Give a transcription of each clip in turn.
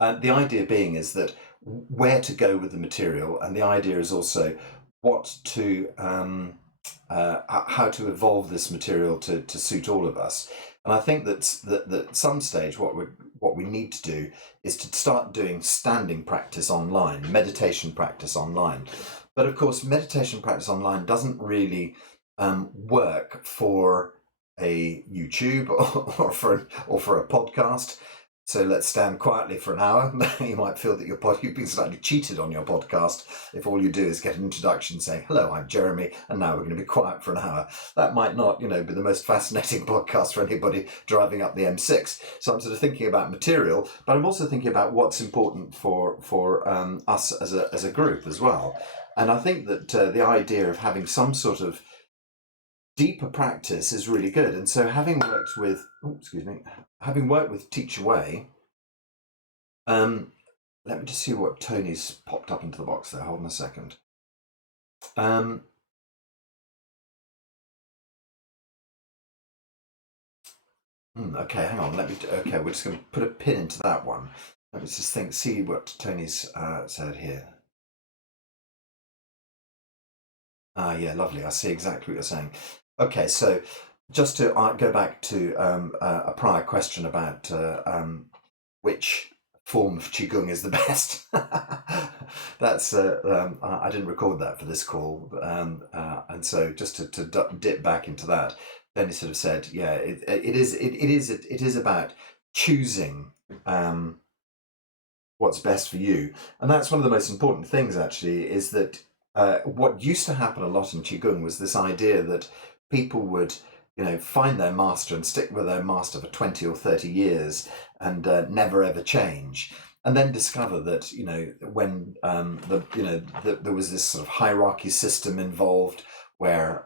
The idea being is that where to go with the material, and the idea is also what to how to evolve this material to suit all of us. And I think that at some stage, what we need to do is to start doing standing practice online, meditation practice online. But of course, meditation practice online doesn't really work for a YouTube or for a podcast. So let's stand quietly for an hour. You might feel that you've been slightly cheated on your podcast if all you do is get an introduction saying, "Hello, I'm Jeremy, and now we're going to be quiet for an hour." That might not, be the most fascinating podcast for anybody driving up the M6. So I'm sort of thinking about material, but I'm also thinking about what's important for us as a group as well. And I think that the idea of having some sort of deeper practice is really good. And so having worked with Teach Away, let me just see what Tony's popped up into the box there. Hold on a second. Okay, hang on. Okay, we're just going to put a pin into that one. Let me just see what Tony's said here. Yeah, lovely. I see exactly what you're saying. Okay, so just to go back to a prior question about which form of Qigong is the best. That's I didn't record that for this call, and so just to dip back into that, then he sort of said, yeah, it is about choosing what's best for you, and that's one of the most important things. Actually, is that what used to happen a lot in Qigong was this idea that people would, find their master and stick with their master for 20 or 30 years and never ever change. And then discover that, when there was this sort of hierarchy system involved where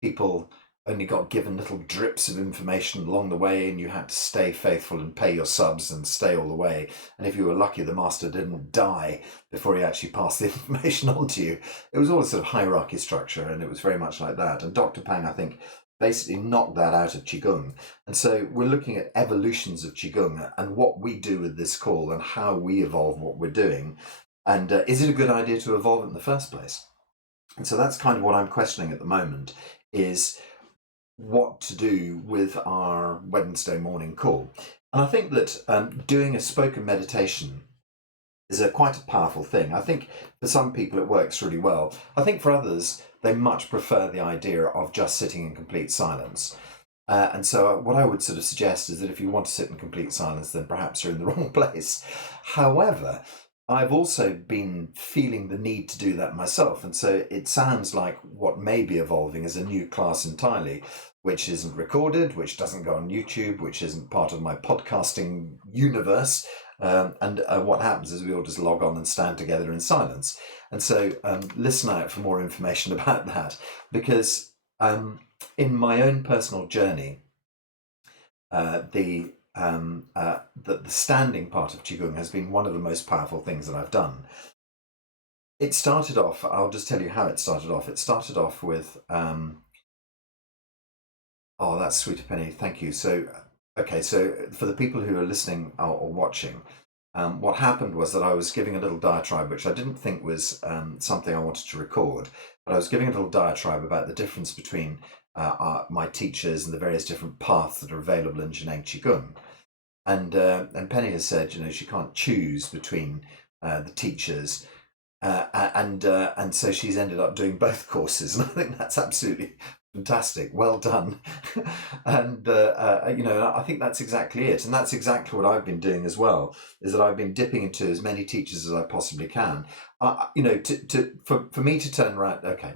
people only got given little drips of information along the way, and you had to stay faithful and pay your subs and stay all the way. And if you were lucky, the master didn't die before he actually passed the information on to you. It was all a sort of hierarchy structure, and it was very much like that. And Dr. Pang, I think, basically knocked that out of Qigong. And so we're looking at evolutions of Qigong and what we do with this call and how we evolve what we're doing. And is it a good idea to evolve it in the first place? And so that's kind of what I'm questioning at the moment, is what to do with our Wednesday morning call. And I think that doing a spoken meditation is quite a powerful thing. I think for some people it works really well. I think for others, they much prefer the idea of just sitting in complete silence. And so what I would sort of suggest is that if you want to sit in complete silence, then perhaps you're in the wrong place. However, I've also been feeling the need to do that myself. And so it sounds like what may be evolving is a new class entirely, which isn't recorded, which doesn't go on YouTube, which isn't part of my podcasting universe. And what happens is we all just log on and stand together in silence. And so listen out for more information about that, because in my own personal journey, the standing part of Qigong has been one of the most powerful things that I've done. It started off, I'll just tell you how it started off. It started off with, oh, that's sweet, Penny, thank you. So, okay, so for the people who are listening or watching, what happened was that I was giving a little diatribe, which I didn't think was something I wanted to record, but I was giving a little diatribe about the difference between my teachers and the various different paths that are available in Zhineng Qigong. And Penny has said, she can't choose between the teachers, and so she's ended up doing both courses, and I think that's absolutely fantastic. Well done. And I think that's exactly it, and that's exactly what I've been doing as well. Is that I've been dipping into as many teachers as I possibly can. For me to turn around. Okay,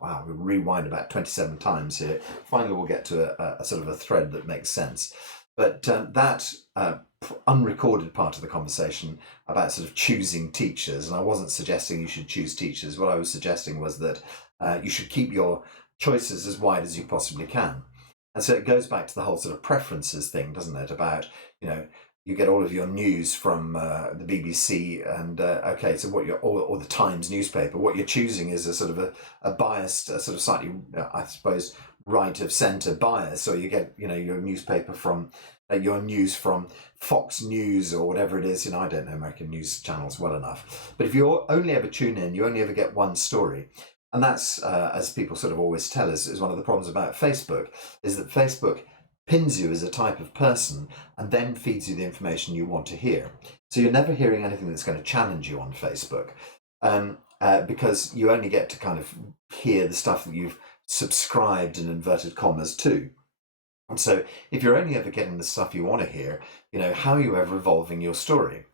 wow, we'll rewind about 27 times here. Finally, we'll get to a sort of a thread that makes sense. But that unrecorded part of the conversation about sort of choosing teachers, and I wasn't suggesting you should choose teachers. What I was suggesting was that you should keep your choices as wide as you possibly can. And so it goes back to the whole sort of preferences thing, doesn't it? About, you get all of your news from the BBC, and okay, so what or the Times newspaper, what you're choosing is a sort of a biased, a sort of slightly, I suppose, right of centre bias, or you get, your newspaper from your news from Fox News or whatever it is. You know, I don't know American news channels well enough. But if you only ever tune in, you only ever get one story. And that's, as people sort of always tell us, is one of the problems about Facebook, is that Facebook pins you as a type of person and then feeds you the information you want to hear. So you're never hearing anything that's going to challenge you on Facebook, because you only get to kind of hear the stuff that you've subscribed in inverted commas to. And so if you're only ever getting the stuff you want to hear, you know, how are you ever evolving your story?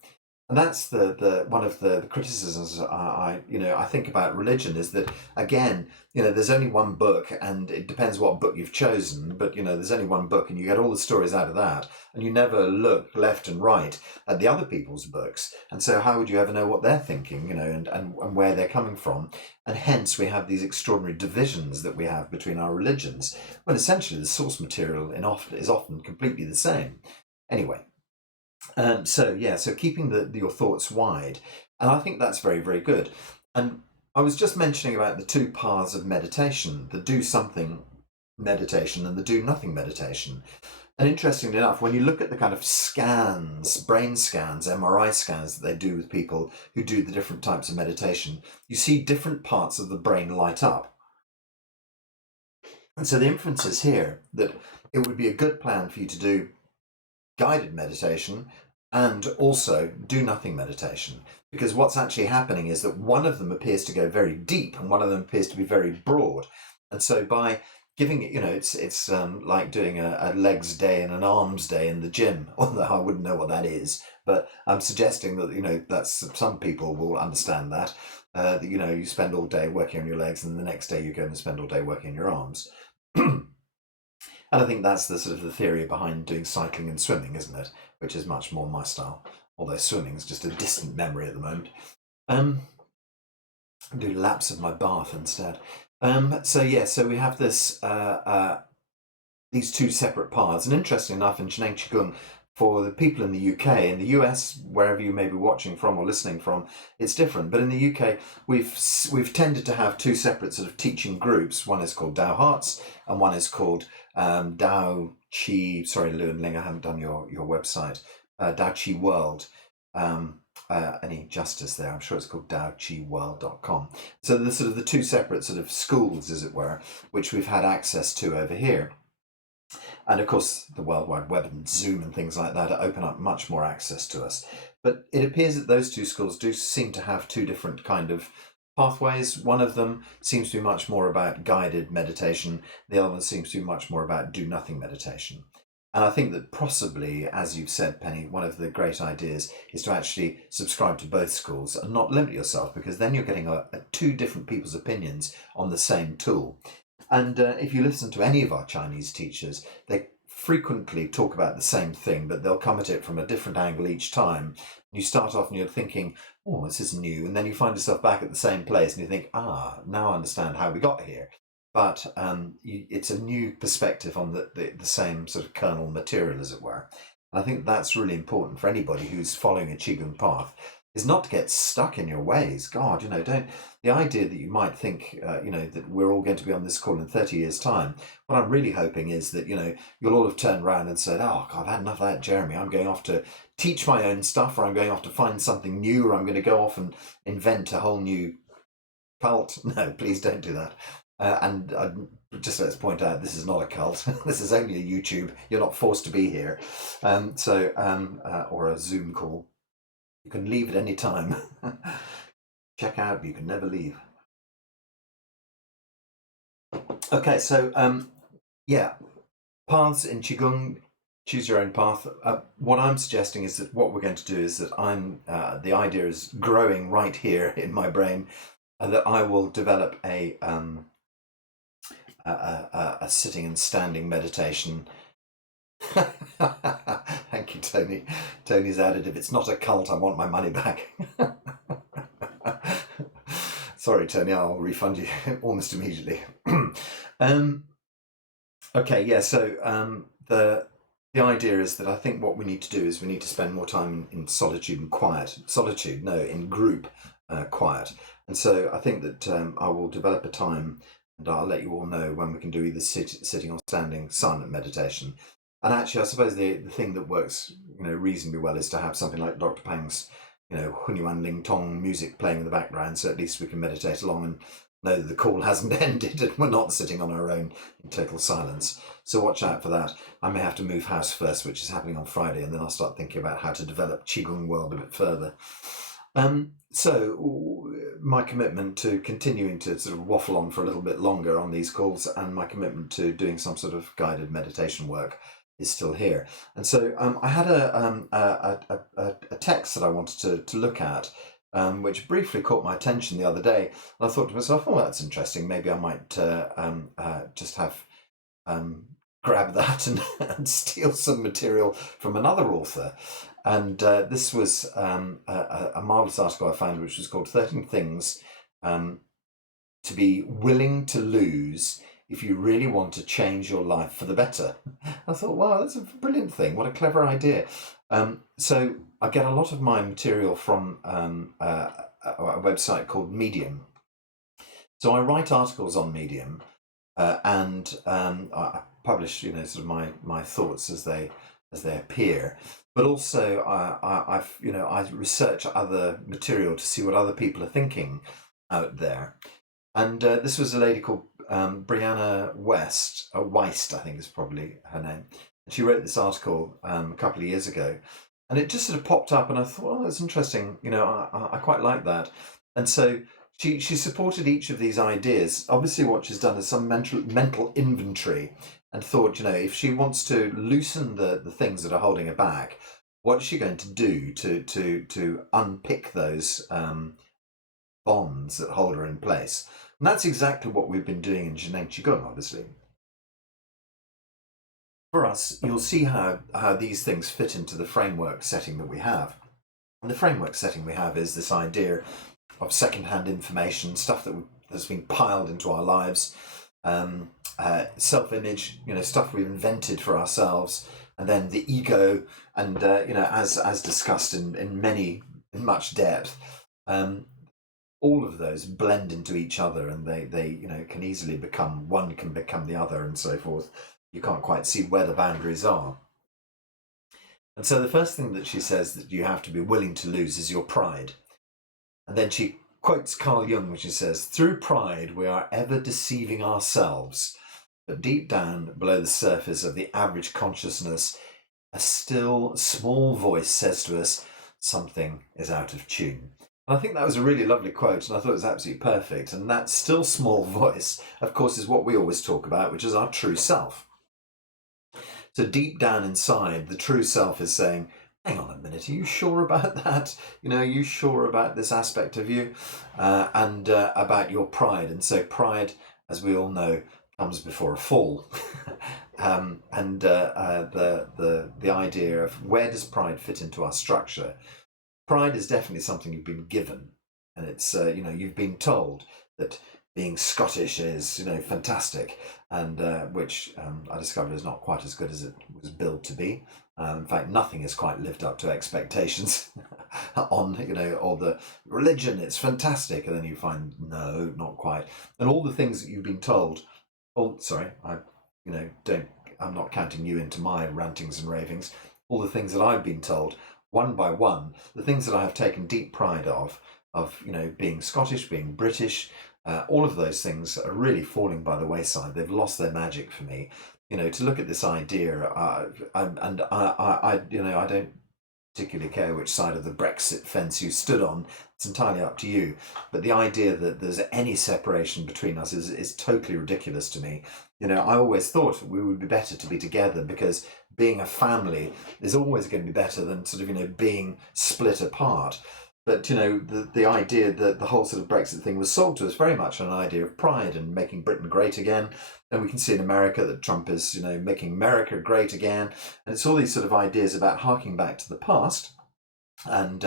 And that's the one of the criticisms I think about religion, is that, again, you know, there's only one book, and it depends what book you've chosen, but, you know, there's only one book and you get all the stories out of that, and you never look left and right at the other people's books. And so how would you ever know what they're thinking, you know, and where they're coming from? And hence we have these extraordinary divisions that we have between our religions, when essentially the source material is often completely the same. Anyway. So keeping your thoughts wide, and I think that's very, very good. And I was just mentioning about the two paths of meditation: the do something meditation and the do nothing meditation. And interestingly enough, when you look at the kind of scans, brain scans, MRI scans that they do with people who do the different types of meditation, you see different parts of the brain light up. And so the inference is here that it would be a good plan for you to do guided meditation and also do nothing meditation, because what's actually happening is that one of them appears to go very deep and one of them appears to be very broad. And so by giving it, you know, it's like doing a legs day and an arms day in the gym, although I wouldn't know what that is, but I'm suggesting that, you know, that's, some people will understand that, that, you know, you spend all day working on your legs and the next day you're going to spend all day working on your arms. And I think that's the sort of the theory behind doing cycling and swimming, isn't it? Which is much more my style. Although swimming is just a distant memory at the moment. I do laps of my bath instead. So we have this these two separate paths. And interestingly enough, in Zhineng Qigong, for the people in the UK, in the US, wherever you may be watching from or listening from, it's different. But in the UK, we've tended to have two separate sort of teaching groups. One is called Dao Hearts, and one is called Dao Qi. Sorry, Lu and Ling, I haven't done your website. Dao Qi World. Any justice there? I'm sure it's called DaoQiWorld.com. So the sort of the two separate sort of schools, as it were, which we've had access to over here. And of course, the World Wide Web and Zoom and things like that open up much more access to us. But it appears that those two schools do seem to have two different kind of pathways. One of them seems to be much more about guided meditation. The other one seems to be much more about do nothing meditation. And I think that possibly, as you've said, Penny, one of the great ideas is to actually subscribe to both schools and not limit yourself, because then you're getting two different people's opinions on the same tool. And if you listen to any of our Chinese teachers, they frequently talk about the same thing, but they'll come at it from a different angle each time. You start off and you're thinking, oh, this is new. And then you find yourself back at the same place and you think, now I understand how we got here. But it's a new perspective on the same sort of kernel material, as it were. And I think that's really important for anybody who's following a Qigong path, is not to get stuck in your ways. God, the idea that you might think, that we're all going to be on this call in 30 years' time, what I'm really hoping is that, you'll all have turned around and said, oh, God, I've had enough of that, Jeremy. I'm going off to teach my own stuff, or I'm going off to find something new, or I'm going to go off and invent a whole new cult. No, please don't do that. And just let's point out, this is not a cult. This is only a YouTube. You're not forced to be here. Or a Zoom call. You can leave at any time. Check out, but you can never leave. Okay, so paths in Qigong, choose your own path. What I'm suggesting is that what we're going to do is that the idea is growing right here in my brain, that I will develop a sitting and standing meditation. Thank you, Tony. Tony's added, if it's not a cult, I want my money back. Sorry, Tony, I'll refund you almost immediately. The idea is that I think what we need to do is we need to spend more time in solitude and quiet. In group quiet. And so I think that I will develop a time, and I'll let you all know when we can do either sitting or standing silent meditation. And actually, I suppose the thing that works, reasonably well is to have something like Dr. Pang's, Hunyuan Ling Tong music playing in the background, so at least we can meditate along and know that the call hasn't ended and we're not sitting on our own in total silence. So watch out for that. I may have to move house first, which is happening on Friday, and then I'll start thinking about how to develop Qigong world a bit further. So my commitment to continuing to sort of waffle on for a little bit longer on these calls, and my commitment to doing some sort of guided meditation work, is still here. And so I had a text that I wanted to look at, which briefly caught my attention the other day. And I thought to myself, oh, that's interesting. Maybe I might just have grab that and steal some material from another author. And this was a marvelous article I found, which was called 13 Things to Be Willing to Lose if you really want to change your life for the better. I thought, wow, that's a brilliant thing. What a clever idea. So I get a lot of my material from a website called Medium. So I write articles on Medium, and I publish, sort of my thoughts as they appear. But also, I research other material to see what other people are thinking out there. And this was a lady called Brianna Wiest, I think is probably her name. And she wrote this article a couple of years ago, and it just sort of popped up, and I thought, oh, that's interesting. I quite like that. And so she supported each of these ideas. Obviously, what she's done is some mental inventory, and thought, if she wants to loosen the things that are holding her back, what is she going to do to unpick those bonds that hold her in place? And that's exactly what we've been doing in Zhineng Qigong, obviously. For us, you'll see how these things fit into the framework setting that we have. And the framework setting we have is this idea of secondhand information, stuff that's been piled into our lives, self-image, stuff we've invented for ourselves, and then the ego, and as discussed in much depth, all of those blend into each other, and they can easily become one, can become the other, and so forth. You can't quite see where the boundaries are. And so the first thing that she says that you have to be willing to lose is your pride. And then she quotes Carl Jung, which she says, "Through pride we are ever deceiving ourselves, but deep down below the surface of the average consciousness, a still small voice says to us, something is out of tune." And I think that was a really lovely quote, and I thought it was absolutely perfect. And that still small voice, of course, is what we always talk about, which is our true self. So deep down inside, the true self is saying, hang on a minute, are you sure about that? Are you sure about this aspect of you? And about your pride. And so pride, as we all know, comes before a fall. And the idea of where does pride fit into our structure? Pride is definitely something you've been given. And it's, you've been told that being Scottish is, fantastic, and which I discovered is not quite as good as it was billed to be. In fact, nothing has quite lived up to expectations on, or the religion, it's fantastic, and then you find, no, not quite. And all the things that you've been told, I'm not counting you into my rantings and ravings, all the things that I've been told, one by one, the things that I have taken deep pride of being Scottish, being British, all of those things are really falling by the wayside. They've lost their magic for me. To look at this idea, I don't particularly care which side of the Brexit fence you stood on. It's entirely up to you. But the idea that there's any separation between us is totally ridiculous to me. I always thought we would be better to be together, because being a family is always going to be better than sort of, being split apart. But, the idea that the whole sort of Brexit thing was sold to us very much an idea of pride and making Britain great again. And we can see in America that Trump is, making America great again. And it's all these sort of ideas about harking back to the past and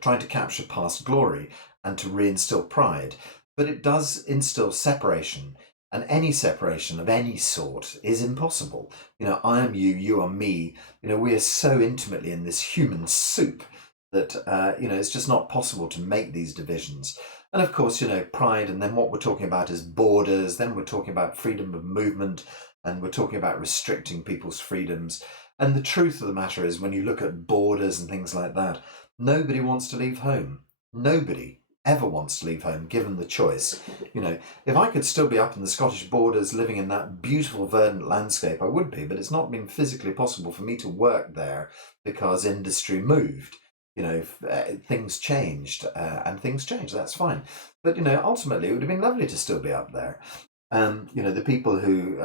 trying to capture past glory and to reinstill pride. But it does instill separation. And any separation of any sort is impossible. I am you, you are me. We are so intimately in this human soup that it's just not possible to make these divisions. And of course, pride, and then what we're talking about is borders, then we're talking about freedom of movement, and we're talking about restricting people's freedoms. And the truth of the matter is, when you look at borders and things like that, nobody wants to leave home. Nobody ever wants to leave home, given the choice. If I could still be up in the Scottish borders, living in that beautiful verdant landscape, I would be, but it's not been physically possible for me to work there because industry moved. Things changed, and things changed. That's fine. But, ultimately, it would have been lovely to still be up there. The people who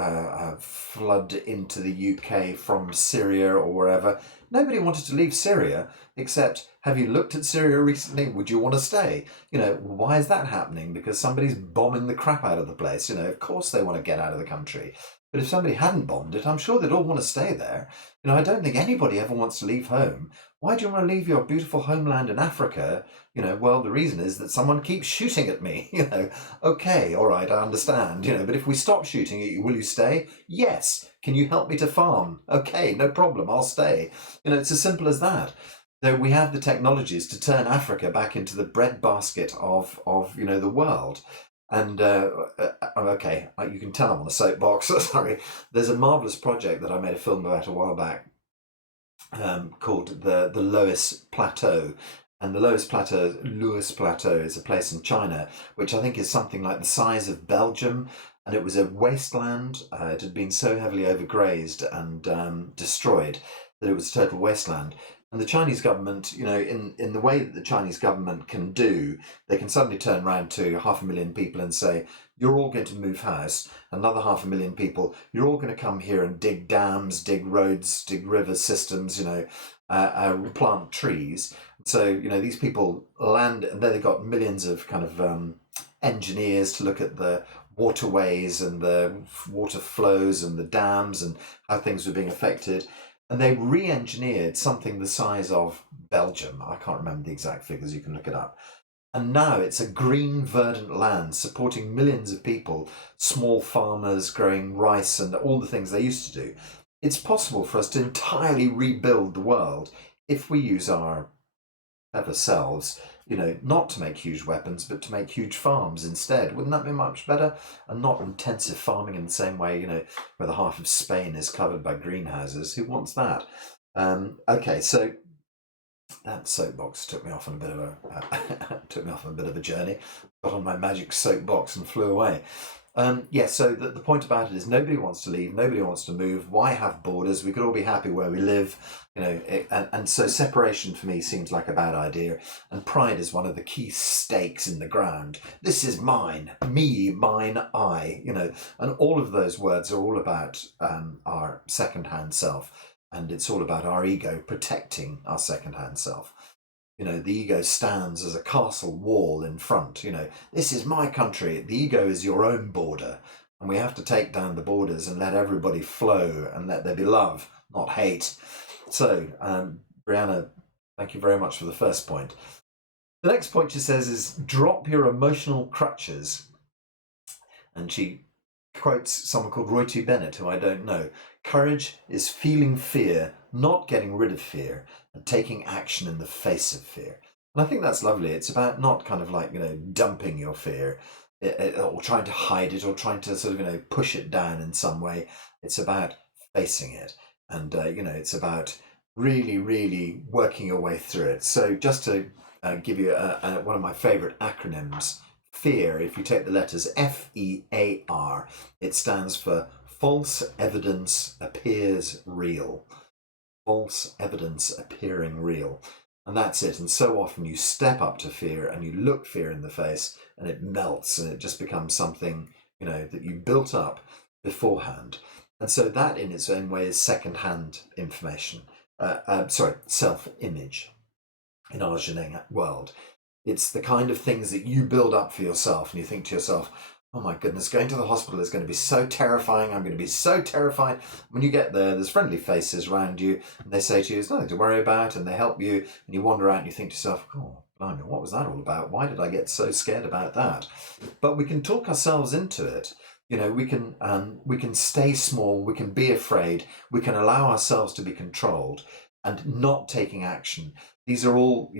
flood into the UK from Syria or wherever, nobody wanted to leave Syria, except, have you looked at Syria recently? Would you want to stay? Why is that happening? Because somebody's bombing the crap out of the place. Of course they want to get out of the country. But if somebody hadn't bombed it, I'm sure they'd all want to stay there. I don't think anybody ever wants to leave home. Why do you want to leave your beautiful homeland in Africa? Well, the reason is that someone keeps shooting at me. Okay, all right, I understand. But if we stop shooting at you, will you stay? Yes. Can you help me to farm? Okay, no problem, I'll stay. It's as simple as that. So we have the technologies to turn Africa back into the breadbasket of the world. And okay, you can tell I'm on a soapbox. Sorry. There's a marvelous project that I made a film about a while back, called the Loess Plateau. And the Loess Plateau is a place in China, which I think is something like the size of Belgium. And it was a wasteland. It had been so heavily overgrazed and destroyed that it was a total wasteland. And the Chinese government, in the way that the Chinese government can do, they can suddenly turn around to 500,000 people and say, you're all going to move house. Another 500,000 people, you're all going to come here and dig dams, dig roads, dig river systems, plant trees. So, these people land, and then they've got millions of kind of engineers to look at the waterways and the water flows and the dams and how things were being affected. And they re-engineered something the size of Belgium. I can't remember the exact figures, you can look it up. And now it's a green, verdant land supporting millions of people, small farmers growing rice and all the things they used to do. It's possible for us to entirely rebuild the world if we use our clever selves, not to make huge weapons, but to make huge farms instead. Wouldn't that be much better? And not intensive farming in the same way, where the half of Spain is covered by greenhouses. Who wants that? Okay, so that soapbox took me off on a bit of a journey. Got on my magic soapbox and flew away. So the point about it is, nobody wants to leave, nobody wants to move. Why have borders? We could all be happy where we live, and so separation for me seems like a bad idea. And pride is one of the key stakes in the ground. This is mine, me, mine, I, and all of those words are all about our second-hand self. And it's all about our ego protecting our second-hand self. The ego stands as a castle wall in front. This is my country. The ego is your own border. And we have to take down the borders and let everybody flow and let there be love, not hate. So, Brianna, thank you very much for the first point. The next point she says is, drop your emotional crutches. And she quotes someone called Roy T. Bennett, who I don't know. Courage is feeling fear, not getting rid of fear, and taking action in the face of fear. And I think that's lovely. It's about not kind of like, dumping your fear or trying to hide it or trying to sort of, push it down in some way. It's about facing it. And, it's about really, really working your way through it. So just to give you one of my favorite acronyms, FEAR, if you take the letters FEAR, it stands for false evidence appears real. False evidence appearing real. And that's it. And so often you step up to fear and you look fear in the face and it melts and it just becomes something, that you built up beforehand. And so that in its own way is second-hand information. Self-image in our Zhineng world. It's the kind of things that you build up for yourself and you think to yourself, oh my goodness, going to the hospital is going to be so terrifying. I'm going to be so terrified. When you get there, there's friendly faces around you and they say to you, there's nothing to worry about, and they help you, and you wander out and you think to yourself, oh, blimey, what was that all about? Why did I get so scared about that? But we can talk ourselves into it. We can stay small, we can be afraid, we can allow ourselves to be controlled and not taking action. These are all,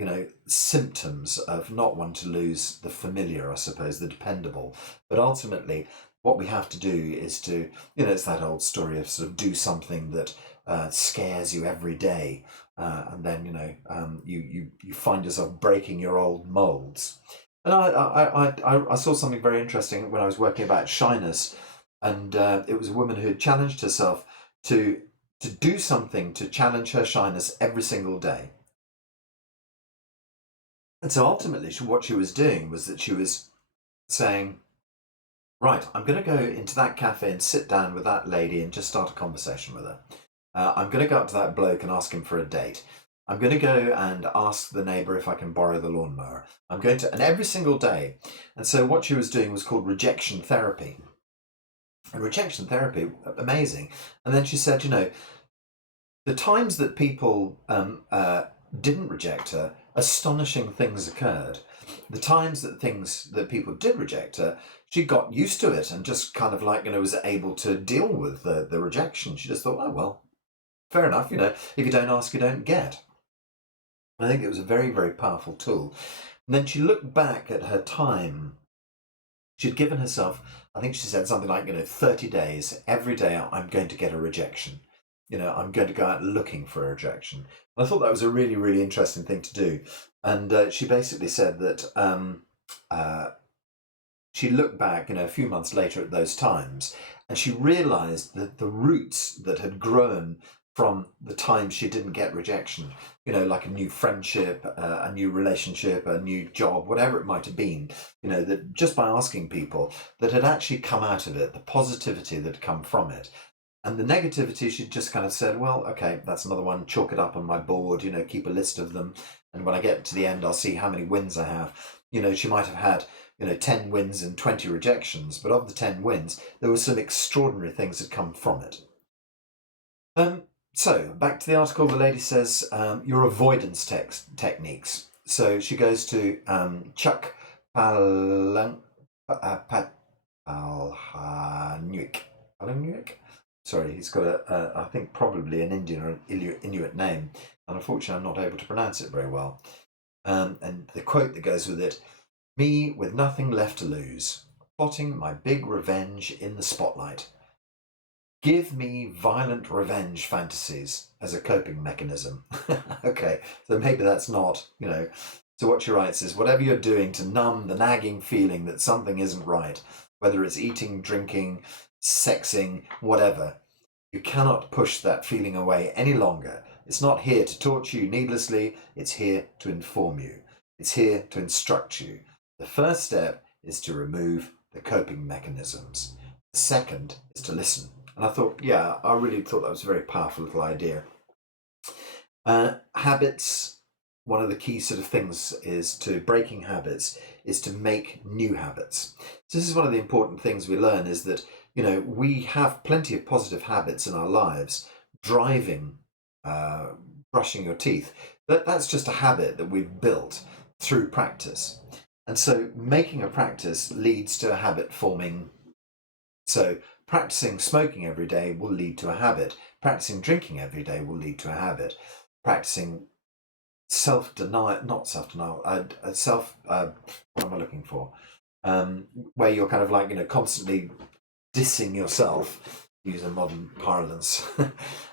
symptoms of not wanting to lose the familiar, I suppose, the dependable. But ultimately, what we have to do is to, it's that old story of sort of do something that scares you every day, and then you find yourself breaking your old molds. And I saw something very interesting when I was working about shyness, and it was a woman who had challenged herself to do something to challenge her shyness every single day. And so ultimately, what she was doing was that she was saying, right, I'm going to go into that cafe and sit down with that lady and just start a conversation with her. I'm going to go up to that bloke and ask him for a date. I'm going to go and ask the neighbour if I can borrow the lawnmower. I'm going to, and every single day. And so what she was doing was called rejection therapy. And rejection therapy, amazing. And then she said, the times that people didn't reject her, astonishing things occurred. The times that people did reject her, she got used to it and just kind of was able to deal with the rejection. She just thought, oh, well, fair enough, if you don't ask, you don't get. I think it was a very, very powerful tool. And then she looked back at her time. She'd given herself, I think she said something like, 30 days, every day I'm going to get a rejection. I'm going to go out looking for a rejection. And I thought that was a really, really interesting thing to do. And she basically said that she looked back, a few months later at those times, and she realised that the roots that had grown from the time she didn't get rejection, like a new friendship, a new relationship, a new job, whatever it might have been, that just by asking people, that had actually come out of it, the positivity that had come from it. And the negativity, she just kind of said, well, okay, that's another one, chalk it up on my board, keep a list of them. And when I get to the end, I'll see how many wins I have. She might have had, 10 wins and 20 rejections, but of the 10 wins, there were some extraordinary things that come from it. So back to the article, the lady says, your avoidance techniques. So she goes to Chuck Palahniuk. Sorry, he's got I think probably an Indian or an Inuit name, and unfortunately I'm not able to pronounce it very well. And the quote that goes with it, me with nothing left to lose, plotting my big revenge in the spotlight. Give me violent revenge fantasies as a coping mechanism. Okay, so maybe that's not, So what she writes is, whatever you're doing to numb the nagging feeling that something isn't right, whether it's eating, drinking, sexing, whatever, you cannot push that feeling away any longer. It's not here to torture you needlessly, it's here to inform you. It's here to instruct you. The first step is to remove the coping mechanisms. The second is to listen. And I thought, I really thought that was a very powerful little idea. Habits, one of the key sort of things is to breaking habits is to make new habits. So this is one of the important things we learn is that, we have plenty of positive habits in our lives. Driving, brushing your teeth, that's just a habit that we've built through practice. And so making a practice leads to a habit forming. So practicing smoking every day will lead to a habit. Practicing drinking every day will lead to a habit. Practicing self-denial, not self-denial, what am I looking for? Where you're kind of constantly dissing yourself, use a modern parlance,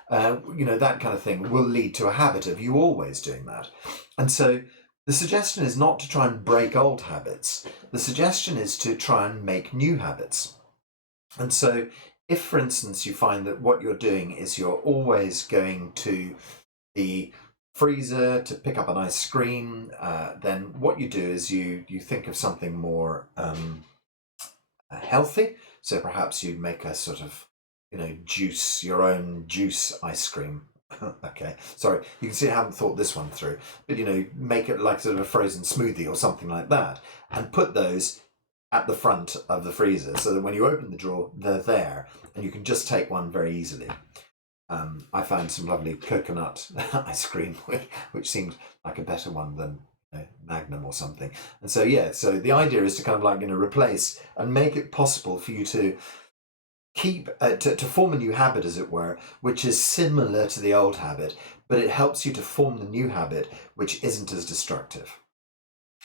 that kind of thing will lead to a habit of you always doing that. And so the suggestion is not to try and break old habits. The suggestion is to try and make new habits. And so if, for instance, you find that what you're doing is you're always going to the freezer to pick up an ice cream, then what you do is you think of something more healthy. So perhaps you'd make a sort of, juice, your own juice ice cream. Okay, sorry, you can see I haven't thought this one through, but make it like sort of a frozen smoothie or something like that, and put those at the front of the freezer so that when you open the drawer, they're there and you can just take one very easily. I found some lovely coconut ice cream, which seemed like a better one than Magnum or something. And so, so the idea is to kind of replace and make it possible for you to keep, to form a new habit, as it were, which is similar to the old habit, but it helps you to form the new habit, which isn't as destructive.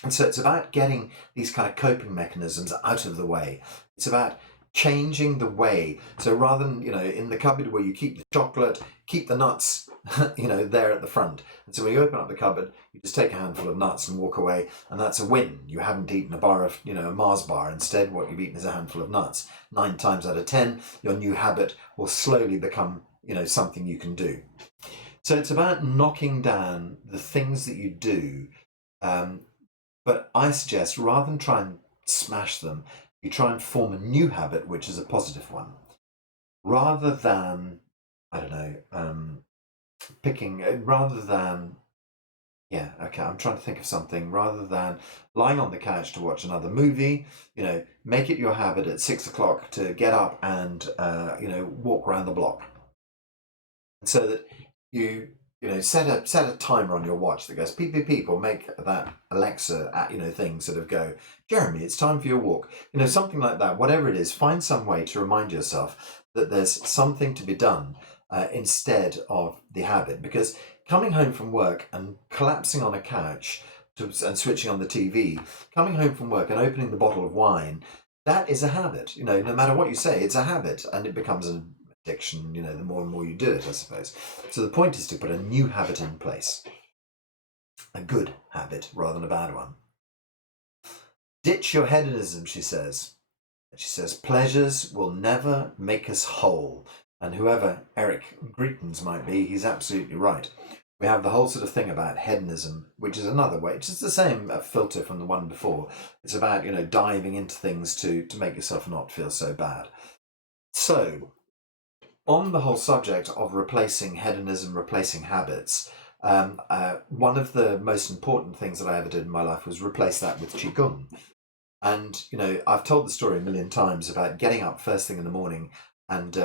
And so it's about getting these kind of coping mechanisms out of the way. It's about changing the way. So rather than, in the cupboard where you keep the chocolate, keep the nuts, there at the front. And so when you open up the cupboard, you just take a handful of nuts and walk away, and that's a win. You haven't eaten a bar of, a Mars bar. Instead, what you've eaten is a handful of nuts. 9 times out of 10, your new habit will slowly become, something you can do. So it's about knocking down the things that you do. But I suggest rather than try and smash them, you try and form a new habit, which is a positive one. Rather than, I don't know, I'm trying to think of something. Rather than lying on the couch to watch another movie, make it your habit at 6 o'clock to get up and, walk around the block. And so that you set a timer on your watch that goes beep beep beep, or make that Alexa thing sort of go, Jeremy, it's time for your walk. Something like that. Whatever it is, find some way to remind yourself that there's something to be done instead of the habit. Because coming home from work and collapsing on a couch and switching on the TV, coming home from work and opening the bottle of wine, that is a habit. No matter what you say, it's a habit, and it becomes an addiction, the more and more you do it, I suppose. So the point is to put a new habit in place. A good habit rather than a bad one. Ditch your hedonism, she says. She says, pleasures will never make us whole. And whoever Eric Greitens might be, he's absolutely right. We have the whole sort of thing about hedonism, which is another way. It's just the same filter from the one before. It's about, diving into things to make yourself not feel so bad. So, on the whole subject of replacing hedonism, replacing habits, one of the most important things that I ever did in my life was replace that with Qigong. And, I've told the story a million times about getting up first thing in the morning, and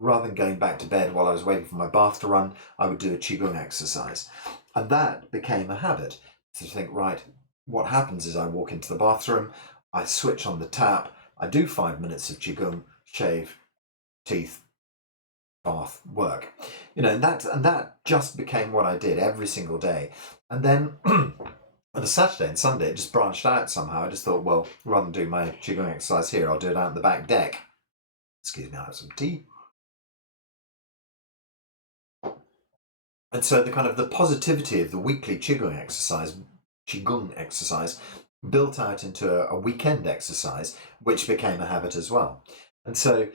rather than going back to bed while I was waiting for my bath to run, I would do a Qigong exercise. And that became a habit. So to think, right, what happens is I walk into the bathroom, I switch on the tap, I do 5 minutes of Qigong, shave, teeth, bath, work, and that just became what I did every single day. And then on a Saturday and Sunday, it just branched out somehow. I just thought, well, rather than do my Qigong exercise here, I'll do it out on the back deck. Excuse me, I'll have some tea. And so the positivity of the weekly Qigong exercise built out into a weekend exercise, which became a habit as well. And so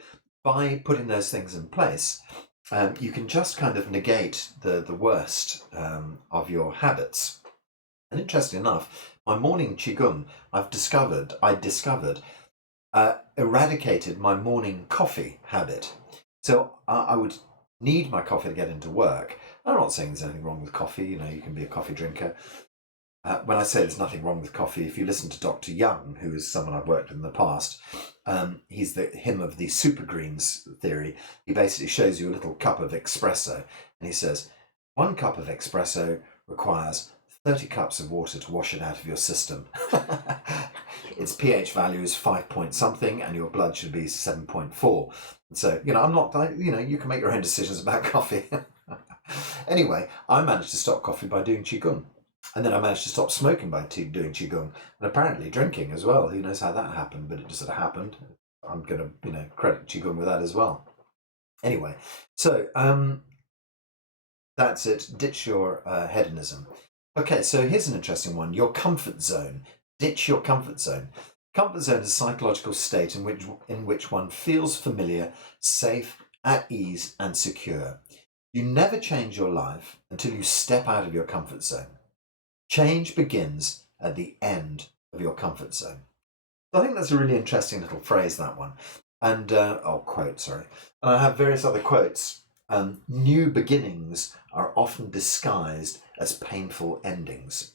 by putting those things in place, you can just negate the worst of your habits. And interesting enough, my morning Qigong, I discovered eradicated my morning coffee habit. So I would need my coffee to get into work. I'm not saying there's anything wrong with coffee, you can be a coffee drinker. When I say there's nothing wrong with coffee, if you listen to Dr. Young, who is someone I've worked with in the past, he's him of the super greens theory. He basically shows you a little cup of espresso, and he says 1 cup of espresso requires 30 cups of water to wash it out of your system. Its pH value is 5 point something, and your blood should be 7.4. And so, I'm not, you can make your own decisions about coffee. Anyway, I managed to stop coffee by doing Qigong. And then I managed to stop smoking by doing Qigong, and apparently drinking as well. Who knows how that happened, but it just sort of happened. I'm going to, credit Qigong with that as well. Anyway, so that's it. Ditch your hedonism. Okay, so here's an interesting one. Your comfort zone. Ditch your comfort zone. Comfort zone is a psychological state in which one feels familiar, safe, at ease, and secure. You never change your life until you step out of your comfort zone. Change begins at the end of your comfort zone. So I think that's a really interesting little phrase, that one. And, quote, sorry. And I have various other quotes. New beginnings are often disguised as painful endings.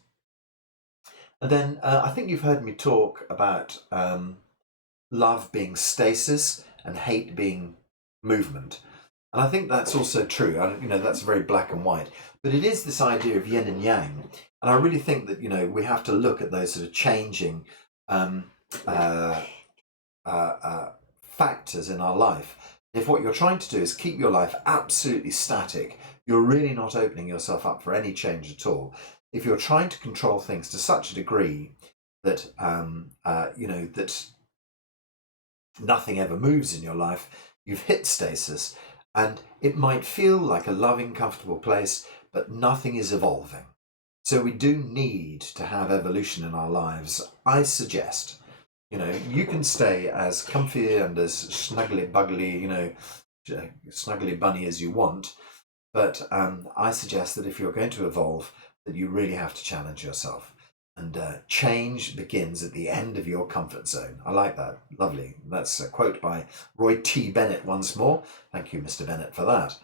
And then I think you've heard me talk about love being stasis and hate being movement. And I think that's also true. That's very black and white. But it is this idea of yin and yang. And I really think that, we have to look at those sort of changing factors in our life. If what you're trying to do is keep your life absolutely static, you're really not opening yourself up for any change at all. If you're trying to control things to such a degree that, that nothing ever moves in your life, you've hit stasis, and it might feel like a loving, comfortable place, but nothing is evolving. So we do need to have evolution in our lives. I suggest, you can stay as comfy and as snuggly buggly, snuggly bunny as you want, but I suggest that if you're going to evolve, that you really have to challenge yourself. And change begins at the end of your comfort zone. I like that. Lovely. That's a quote by Roy T. Bennett once more. Thank you, Mr. Bennett, for that.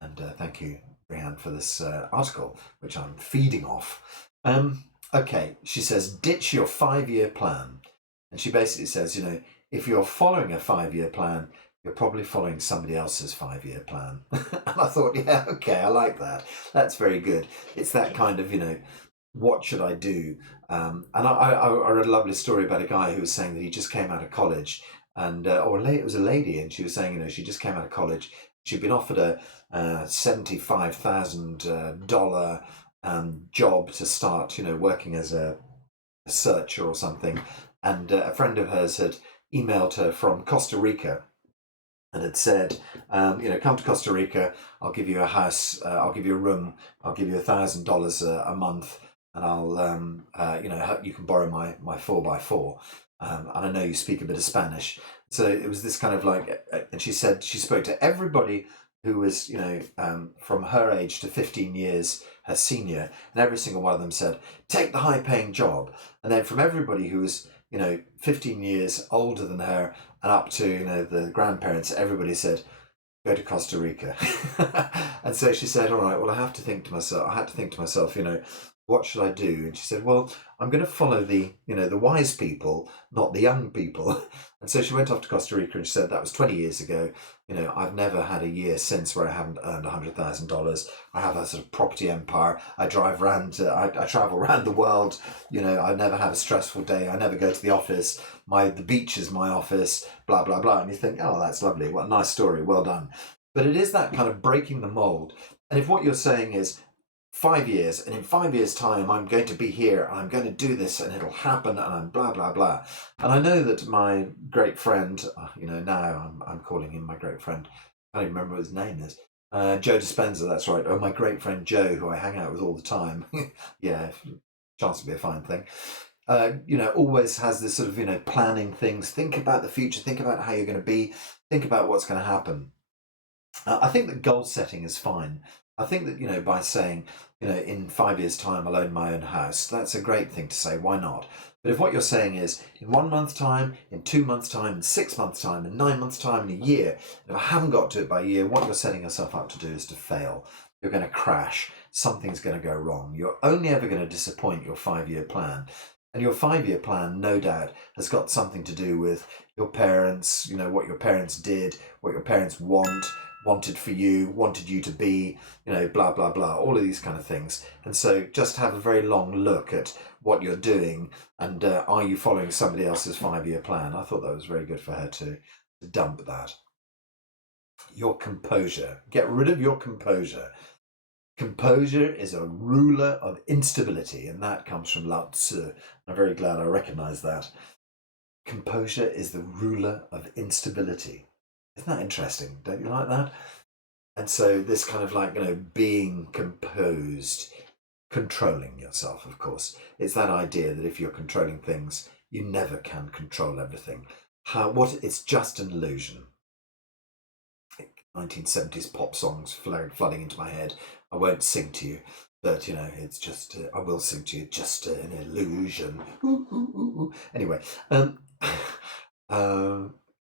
And thank you, Brianne, for this article, which I'm feeding off. Okay, she says, ditch your 5-year plan. And she basically says, if you're following a 5-year plan, you're probably following somebody else's 5-year plan. And I thought, yeah, okay, I like that. That's very good. It's that kind of, what should I do? And I read a lovely story about a guy who was saying that he just came out of college, and it was a lady, and she was saying, she just came out of college. She'd been offered a $75,000 job to start, working as a searcher or something. And a friend of hers had emailed her from Costa Rica and had said, come to Costa Rica, I'll give you a house, I'll give you a room, I'll give you $1,000 a month, and I'll, you can borrow my 4x4. And I know you speak a bit of Spanish. So it was this kind of like, and she said she spoke to everybody who was, from her age to 15 years, her senior, and every single one of them said, take the high paying job. And then from everybody who was, 15 years older than her and up to, the grandparents, everybody said, go to Costa Rica. And so she said, all right, well, I had to think to myself, what should I do? And she said, well, I'm going to follow the wise people, not the young people. And so she went off to Costa Rica, and she said, that was 20 years ago. I've never had a year since where I haven't earned $100,000. I have a sort of property empire. I drive around, I travel around the world. I never have a stressful day. I never go to the office. The beach is my office, blah, blah, blah. And you think, oh, that's lovely. What a nice story. Well done. But it is that kind of breaking the mold. And if what you're saying is, 5 years, and in 5 years' time, I'm going to be here, and I'm going to do this, and it'll happen, and I'm blah, blah, blah. And I know that my great friend, now I'm calling him my great friend. I can't even remember what his name is. Joe Dispenza, that's right. Oh, my great friend Joe, who I hang out with all the time. Yeah, chance to be a fine thing. Always has this sort of, planning things. Think about the future. Think about how you're going to be. Think about what's going to happen. I think that goal setting is fine. I think that, by saying, in 5 years' time, I'll own my own house, that's a great thing to say. Why not? But if what you're saying is, in 1 month's time, in 2 months' time, in 6 months' time, in 9 months' time, in a year, if I haven't got to it by a year, what you're setting yourself up to do is to fail. You're going to crash. Something's going to go wrong. You're only ever going to disappoint your 5-year plan. And your 5-year plan, no doubt, has got something to do with your parents, what your parents did, what your parents wanted for you, wanted you to be, blah, blah, blah, all of these kind of things. And so just have a very long look at what you're doing, and are you following somebody else's 5-year plan? I thought that was very good for her to dump that. Your composure. Get rid of your composure. Composure is a ruler of instability, and that comes from Lao Tzu. I'm very glad I recognize that. Composure is the ruler of instability. Isn't that interesting? Don't you like that? And so this kind of like, being composed, controlling yourself, of course. It's that idea that if you're controlling things, you never can control everything. It's just an illusion. 1970s pop songs flooding into my head. I won't sing to you, but it's just, I will sing to you, just an illusion. Ooh, ooh, ooh, ooh. Anyway,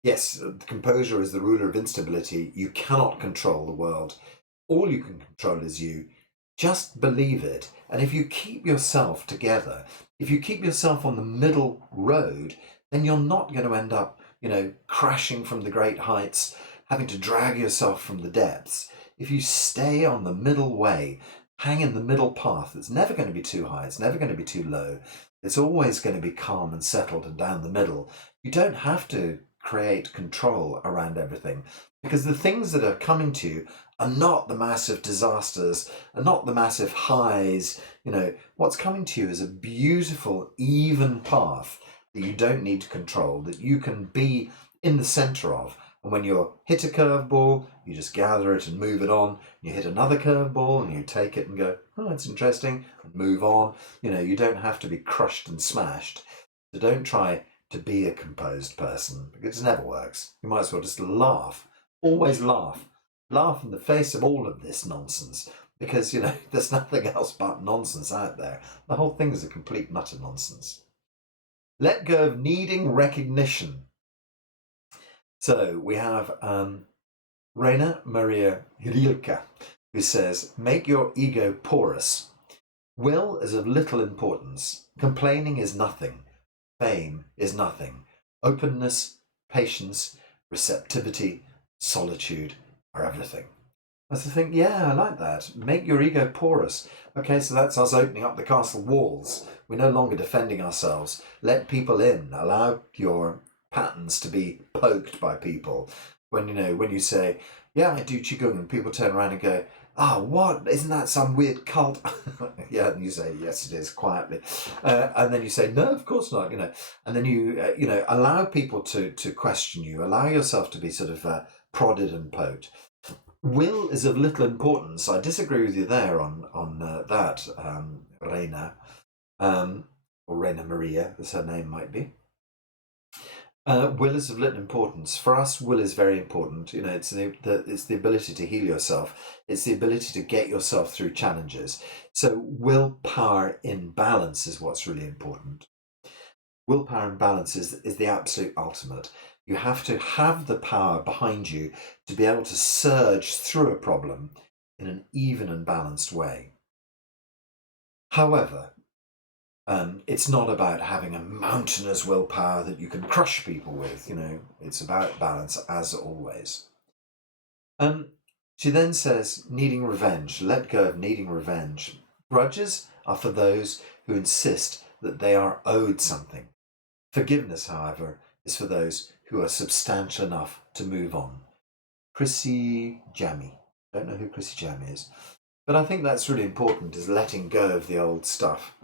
yes, composure is the ruler of instability. You cannot control the world. All you can control is you. Just believe it. And if you keep yourself together, if you keep yourself on the middle road, then you're not going to end up, crashing from the great heights, having to drag yourself from the depths. If you stay on the middle way, hang in the middle path, it's never going to be too high, it's never going to be too low. It's always going to be calm and settled and down the middle. You don't have to create control around everything, because the things that are coming to you are not the massive disasters, are not the massive highs. What's coming to you is a beautiful, even path that you don't need to control, that you can be in the center of. And when you hit a curveball, you just gather it and move it on. You hit another curveball and you take it and go, oh, that's interesting, and move on. You don't have to be crushed and smashed. So don't try to be a composed person, because it never works. You might as well just laugh. Always laugh. Laugh in the face of all of this nonsense, because, there's nothing else but nonsense out there. The whole thing is a complete and utter nonsense. Let go of needing recognition. So we have Rainer Maria Rilke, who says, make your ego porous. Will is of little importance. Complaining is nothing. Fame is nothing. Openness, patience, receptivity, solitude are everything. I think, yeah, I like that. Make your ego porous. Okay, so that's us opening up the castle walls. We're no longer defending ourselves. Let people in. Allow your patterns to be poked by people. When you say, yeah, I do Qigong, and people turn around and go, what? Isn't that some weird cult? Yeah, and you say, yes, it is, quietly. And then you say, no, of course not, And then you allow people to question you. Allow yourself to be sort of prodded and poked. Will is of little importance. I disagree with you there on that, Reina, or Reina Maria, as her name might be. Will is of little importance. For us, will is very important. It's the ability to heal yourself. It's the ability to get yourself through challenges. So willpower in balance is what's really important. Willpower in balance is the absolute ultimate. You have to have the power behind you to be able to surge through a problem in an even and balanced way. However, it's not about having a mountainous willpower that you can crush people with. It's about balance, as always. She then says, needing revenge. Let go of needing revenge. Grudges are for those who insist that they are owed something. Forgiveness, however, is for those who are substantial enough to move on. Chrissy Jammy. Don't know who Chrissy Jammy is. But I think that's really important, is letting go of the old stuff.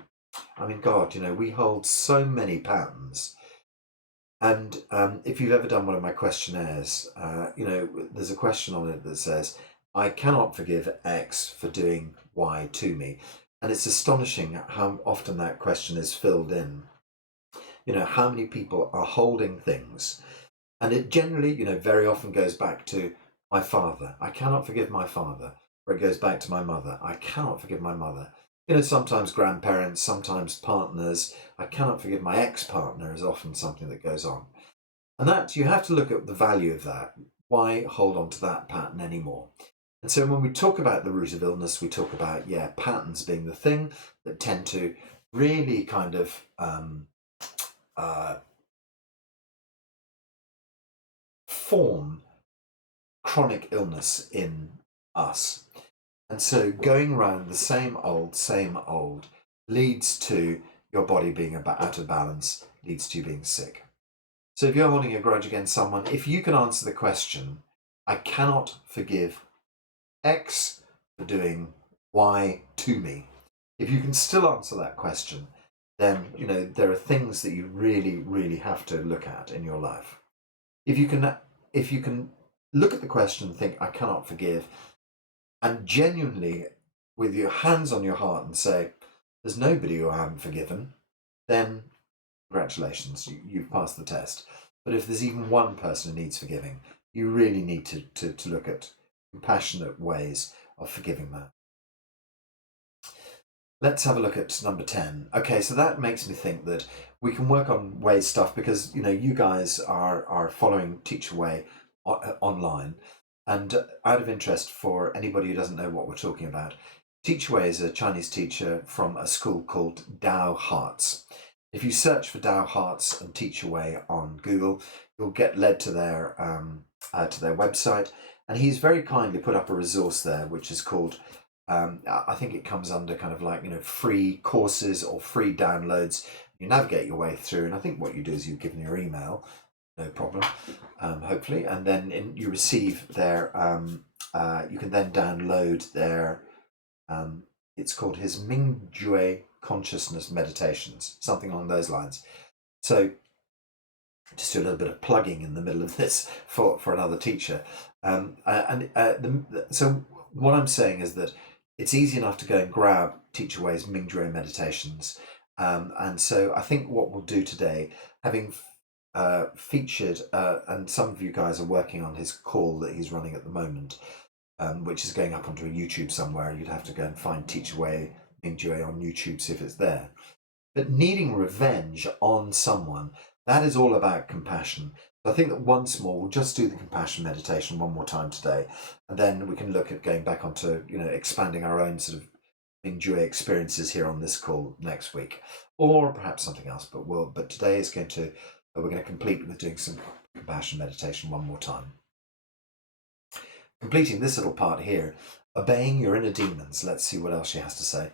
I mean, God, we hold so many patterns. And if you've ever done one of my questionnaires, there's a question on it that says, I cannot forgive X for doing Y to me. And it's astonishing how often that question is filled in. How many people are holding things. And it generally, very often goes back to my father. I cannot forgive my father. Or it goes back to my mother. I cannot forgive my mother. Sometimes grandparents, sometimes partners. I cannot forgive my ex-partner is often something that goes on. And that, you have to look at the value of that. Why hold on to that pattern anymore? And so when we talk about the root of illness, we talk about, patterns being the thing that tend to really kind of form chronic illness in us. And so going around the same old leads to your body being out of balance, leads to you being sick. So if you're holding a grudge against someone, if you can answer the question, I cannot forgive X for doing Y to me, if you can still answer that question, then there are things that you really, really have to look at in your life. If you can look at the question and think, I cannot forgive, and genuinely, with your hands on your heart, and say, there's nobody who I haven't forgiven, then congratulations, you've passed the test. But if there's even one person who needs forgiving, you really need to look at compassionate ways of forgiving that. Let's have a look at number 10. Okay, so that makes me think that we can work on Way stuff, because you guys are following Teach Way online. And out of interest for anybody who doesn't know what we're talking about, Teach Way is a Chinese teacher from a school called Dao Hearts. If you search for Dao Hearts and Teach Way on Google, you'll get led to their website. And he's very kindly put up a resource there, which is called, I think it comes under kind of like, free courses or free downloads. You navigate your way through, and I think what you do is you give them your email, no problem, hopefully, and then you receive their, you can then download their, it's called his Mingjue Consciousness Meditations, something along those lines. So Just do a little bit of plugging in the middle of this for another teacher. So what I'm saying is that it's easy enough to go and grab Teacher Wei's Mingyue meditations. And so I think what we'll do today, having featured, and some of you guys are working on his call that he's running at the moment, which is going up onto a YouTube somewhere. You'd have to go and find Teacher Wei Mingyue on YouTube, see if it's there. But needing revenge on someone, that is all about compassion. So I think that once more, we'll just do the compassion meditation one more time today, and then we can look at going back onto, expanding our own sort of Mingyue experiences here on this call next week, or perhaps something else. But today is we're going to complete with doing some compassion meditation one more time. Completing this little part here, obeying your inner demons. Let's see what else she has to say.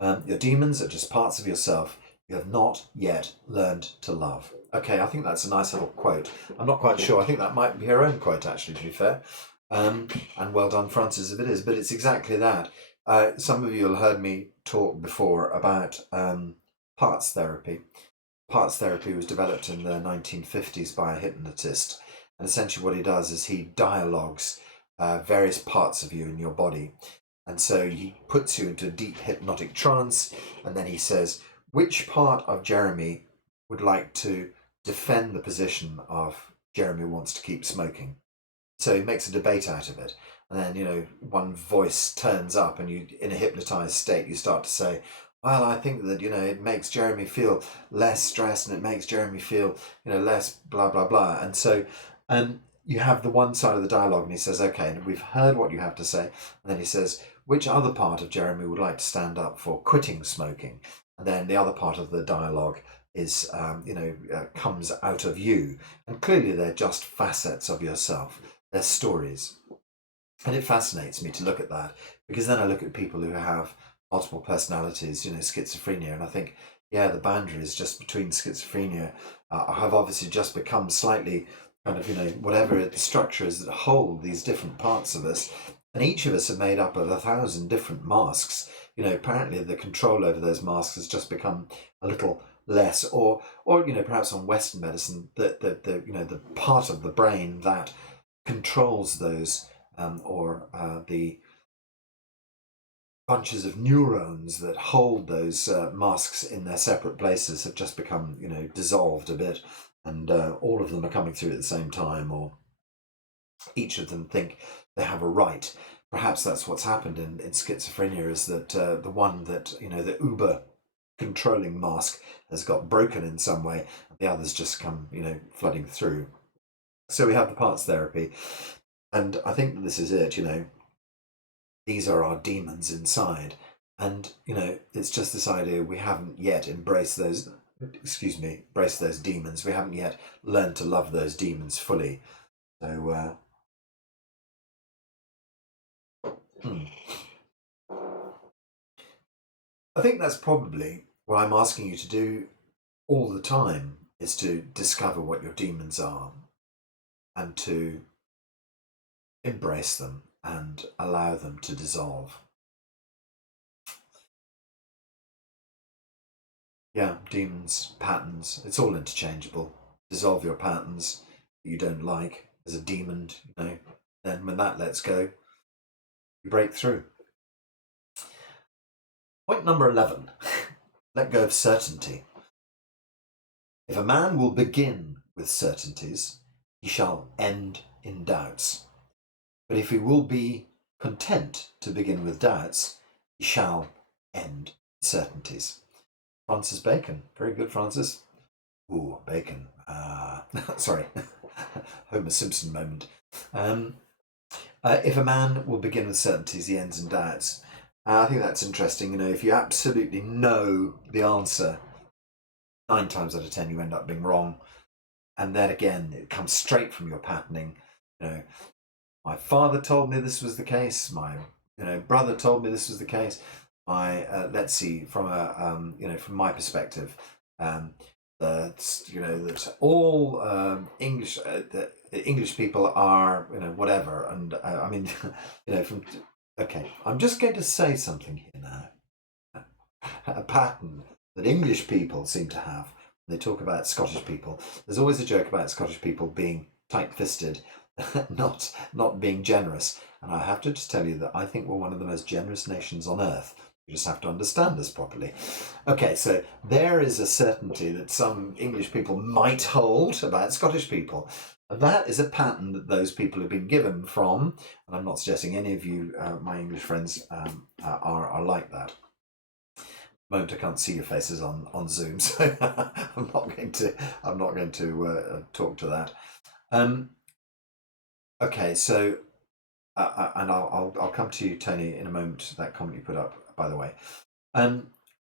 Your demons are just parts of yourself you have not yet learned to love. Okay, I think that's a nice little quote. I'm not quite sure. I think that might be her own quote, actually, to be fair. And well done, Francis, if it is. But it's exactly that. Some of you have heard me talk before about parts therapy. Parts therapy was developed in the 1950s by a hypnotist. And essentially what he does is he dialogues various parts of you in your body. And so he puts you into a deep hypnotic trance, and then he says, which part of Jeremy would like to defend the position of Jeremy wants to keep smoking? So he makes a debate out of it. And then, one voice turns up, and you, in a hypnotized state, you start to say, well, I think that, it makes Jeremy feel less stressed, and it makes Jeremy feel, less blah, blah, blah. And so, you have the one side of the dialogue, and he says, okay, we've heard what you have to say. And then he says, which other part of Jeremy would like to stand up for quitting smoking? And then the other part of the dialogue is, comes out of you. And clearly they're just facets of yourself. They're stories. And it fascinates me to look at that, because then I look at people who have multiple personalities, schizophrenia, and I think, yeah, the boundaries just between schizophrenia have obviously just become slightly kind of, whatever the structure is that hold these different parts of us. And each of us are made up of 1,000 different masks. Apparently the control over those masks has just become a little less, or perhaps on Western medicine, the part of the brain that controls those, the bunches of neurons that hold those masks in their separate places have just become, dissolved a bit, and all of them are coming through at the same time, or each of them think they have a right. Perhaps that's what's happened in schizophrenia, is that the one that, the uber controlling mask has got broken in some way, and the others just come, flooding through. So we have the parts therapy, and I think this is it, these are our demons inside, and, it's just this idea we haven't yet embraced those, embraced those demons. We haven't yet learned to love those demons fully. So, I think that's probably what I'm asking you to do all the time, is to discover what your demons are and to embrace them and allow them to dissolve. Yeah, demons, patterns, it's all interchangeable. Dissolve your patterns that you don't like as a demon, then when that lets go, you break through. Point number 11, let go of certainty. If a man will begin with certainties, he shall end in doubts. But if he will be content to begin with doubts, he shall end in certainties. Francis Bacon. Very good, Francis. Ooh, Bacon. Sorry. Homer Simpson moment. If a man will begin with certainties, he ends in doubts. I think that's interesting. If you absolutely know the answer, 9 times out of 10 you end up being wrong. And then again, it comes straight from your patterning. My father told me this was the case. My brother told me this was the case. Let's see, from from my perspective, that all English English people are whatever, and I mean okay, I'm just going to say something here now. A pattern that English people seem to have, They talk about Scottish people. There's always a joke about Scottish people being tight-fisted, not being generous. And I have to just tell you that I think we're one of the most generous nations on earth. You just have to understand us properly. Okay, so there is a certainty that some English people might hold about Scottish people. And that is a pattern that those people have been given from, and I'm not suggesting any of you, my English friends, are like that. At the moment I can't see your faces on Zoom, so I'm not going to talk to that. Okay, so and I'll come to you, Tony, in a moment. That comment you put up, by the way.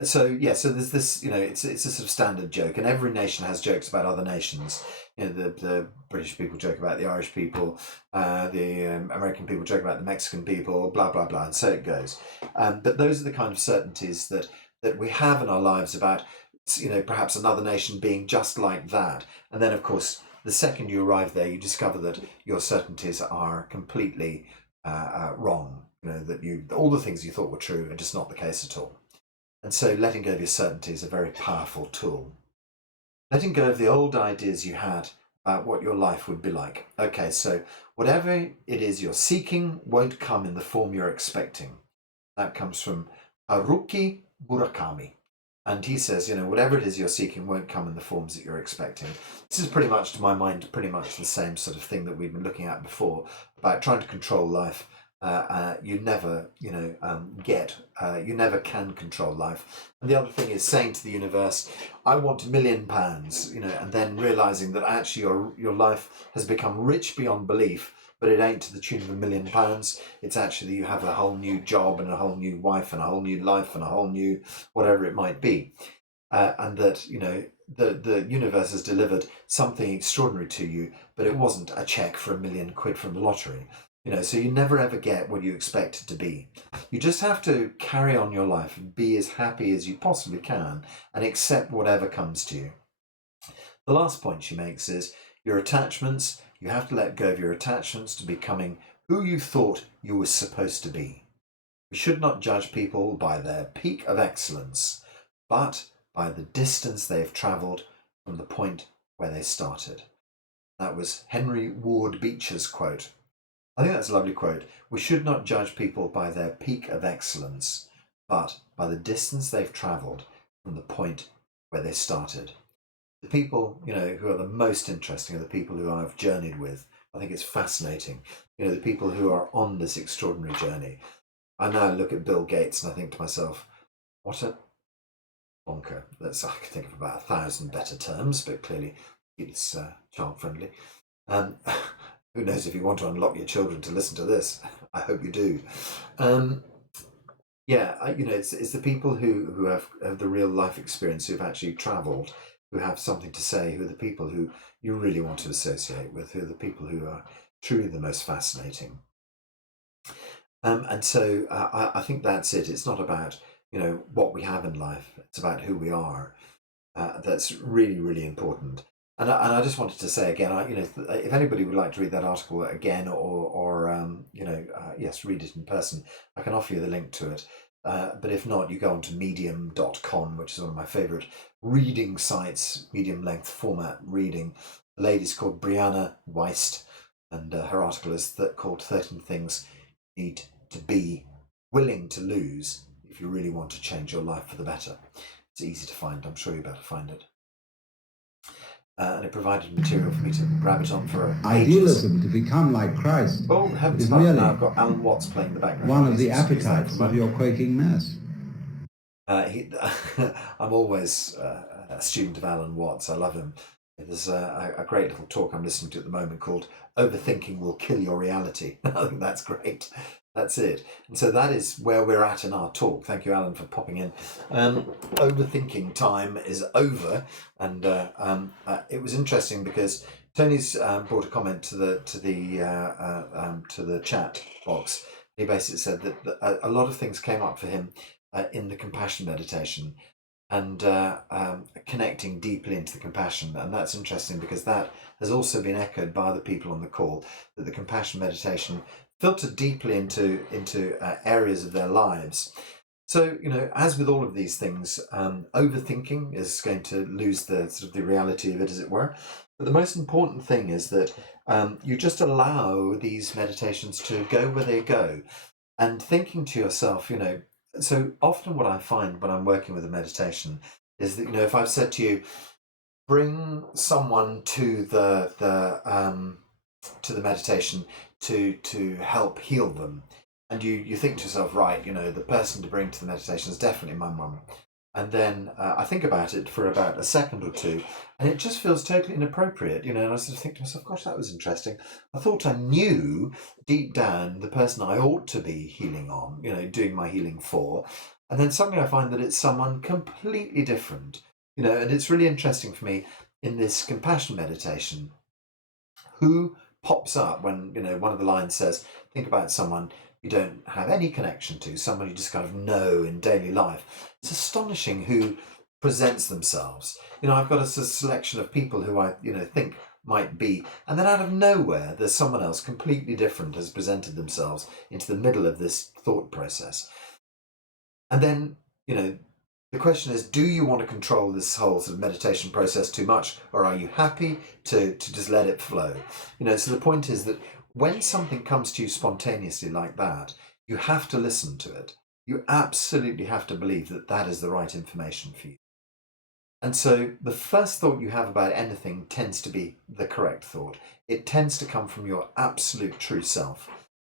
So there's this, it's a sort of standard joke, and every nation has jokes about other nations. The British people joke about the Irish people, the American people joke about the Mexican people, blah blah blah, and so it goes. But those are the kind of certainties that we have in our lives about, perhaps another nation being just like that. And then, of course, the second you arrive there, you discover that your certainties are completely wrong. That all the things you thought were true are just not the case at all. And so letting go of your certainty is a very powerful tool. Letting go of the old ideas you had about what your life would be like. Okay, so whatever it is you're seeking won't come in the form you're expecting. That comes from Haruki Murakami. And he says, whatever it is you're seeking won't come in the forms that you're expecting. This is pretty much, to my mind, pretty much the same sort of thing that we've been looking at before about trying to control life. You never, you never can control life. And the other thing is saying to the universe, I want £1 million, and then realizing that actually your life has become rich beyond belief, but it ain't to the tune of £1 million. It's actually you have a whole new job and a whole new wife and a whole new life and a whole new whatever it might be. And that, the universe has delivered something extraordinary to you, but it wasn't a check for £1 million from the lottery. So you never ever get what you expect it to be. You just have to carry on your life and be as happy as you possibly can and accept whatever comes to you. The last point she makes is your attachments. You have to let go of your attachments to becoming who you thought you were supposed to be. We should not judge people by their peak of excellence, but by the distance they've travelled from the point where they started. That was Henry Ward Beecher's quote. I think that's a lovely quote. We should not judge people by their peak of excellence, but by the distance they've travelled from the point where they started. The people, who are the most interesting are the people who I've journeyed with. I think it's fascinating. The people who are on this extraordinary journey. I now look at Bill Gates and I think to myself, what a bonker. I can think of about 1,000 better terms, but clearly it's child friendly. Who knows if you want to unlock your children to listen to this? I hope you do. It's the people who have the real life experience, who've actually travelled, who have something to say, who are the people who you really want to associate with, who are the people who are truly the most fascinating. And so I think that's it. It's not about, what we have in life. It's about who we are. That's really, really important. And I just wanted to say again, if anybody would like to read that article again, or yes, read it in person, I can offer you the link to it. But if not, you go on to medium.com, which is one of my favourite reading sites, medium length format reading. The lady's called Brianna Wiest, and her article is called 13 Things You Need to Be Willing to Lose If You Really Want to Change Your Life for the Better. It's easy to find. I'm sure you'll be able to find it. And it provided material for me to grab it on for idealism to become like Christ. Oh, heavens above! Really, now I've got Alan Watts playing in the background. One of the appetites of your quaking mass. I'm always a student of Alan Watts. I love him. There's a great little talk I'm listening to at the moment called "Overthinking Will Kill Your Reality." I think that's great. That's it. And so that is where we're at in our talk. Thank you, Alan, for popping in. Overthinking time is over, and it was interesting because Tony's brought a comment to the chat box. He basically said that a lot of things came up for him in the compassion meditation, and connecting deeply into the compassion. And that's interesting because that has also been echoed by the people on the call, that the compassion meditation filtered deeply into areas of their lives. So, as with all of these things, overthinking is going to lose the sort of the reality of it, as it were. But the most important thing is that you just allow these meditations to go where they go, and thinking to yourself, so often what I find when I'm working with a meditation is that, if I've said to you, bring someone to the meditation to help heal them, and you think to yourself, right, the person to bring to the meditation is definitely my mum, and then I think about it for about a second or two, and it just feels totally inappropriate, and I sort of think to myself, gosh, that was interesting. I thought I knew deep down the person I ought to be healing on, doing my healing for, and then suddenly I find that it's someone completely different, and it's really interesting for me in this compassion meditation who pops up when one of the lines says, think about someone you don't have any connection to, someone you just kind of know in daily life. It's astonishing who presents themselves. I've got a selection of people who I think might be, and then out of nowhere there's someone else completely different has presented themselves into the middle of this thought process. And then the question is, do you want to control this whole sort of meditation process too much, or are you happy to just let it flow? So the point is that when something comes to you spontaneously like that, you have to listen to it. You absolutely have to believe that that is the right information for you. And so the first thought you have about anything tends to be the correct thought. It tends to come from your absolute true self.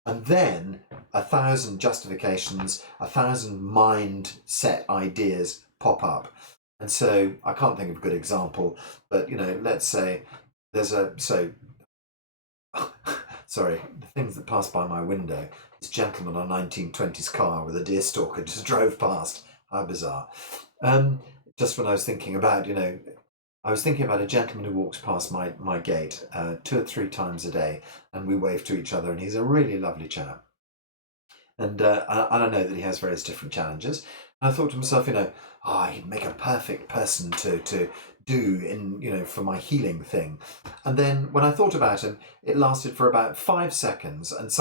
And then 1,000 justifications, 1,000 mindset ideas pop up. And so I can't think of a good example, but let's say there's sorry, the things that pass by my window. This gentleman on a 1920s car with a deerstalker just drove past. How bizarre. Just when I was thinking about, I was thinking about a gentleman who walks past my gate 2 or 3 times a day, and we wave to each other, and he's a really lovely chap. And I know that he has various different challenges. And I thought to myself, he'd make a perfect person to do in, for my healing thing. And then when I thought about him, it lasted for about 5 seconds, and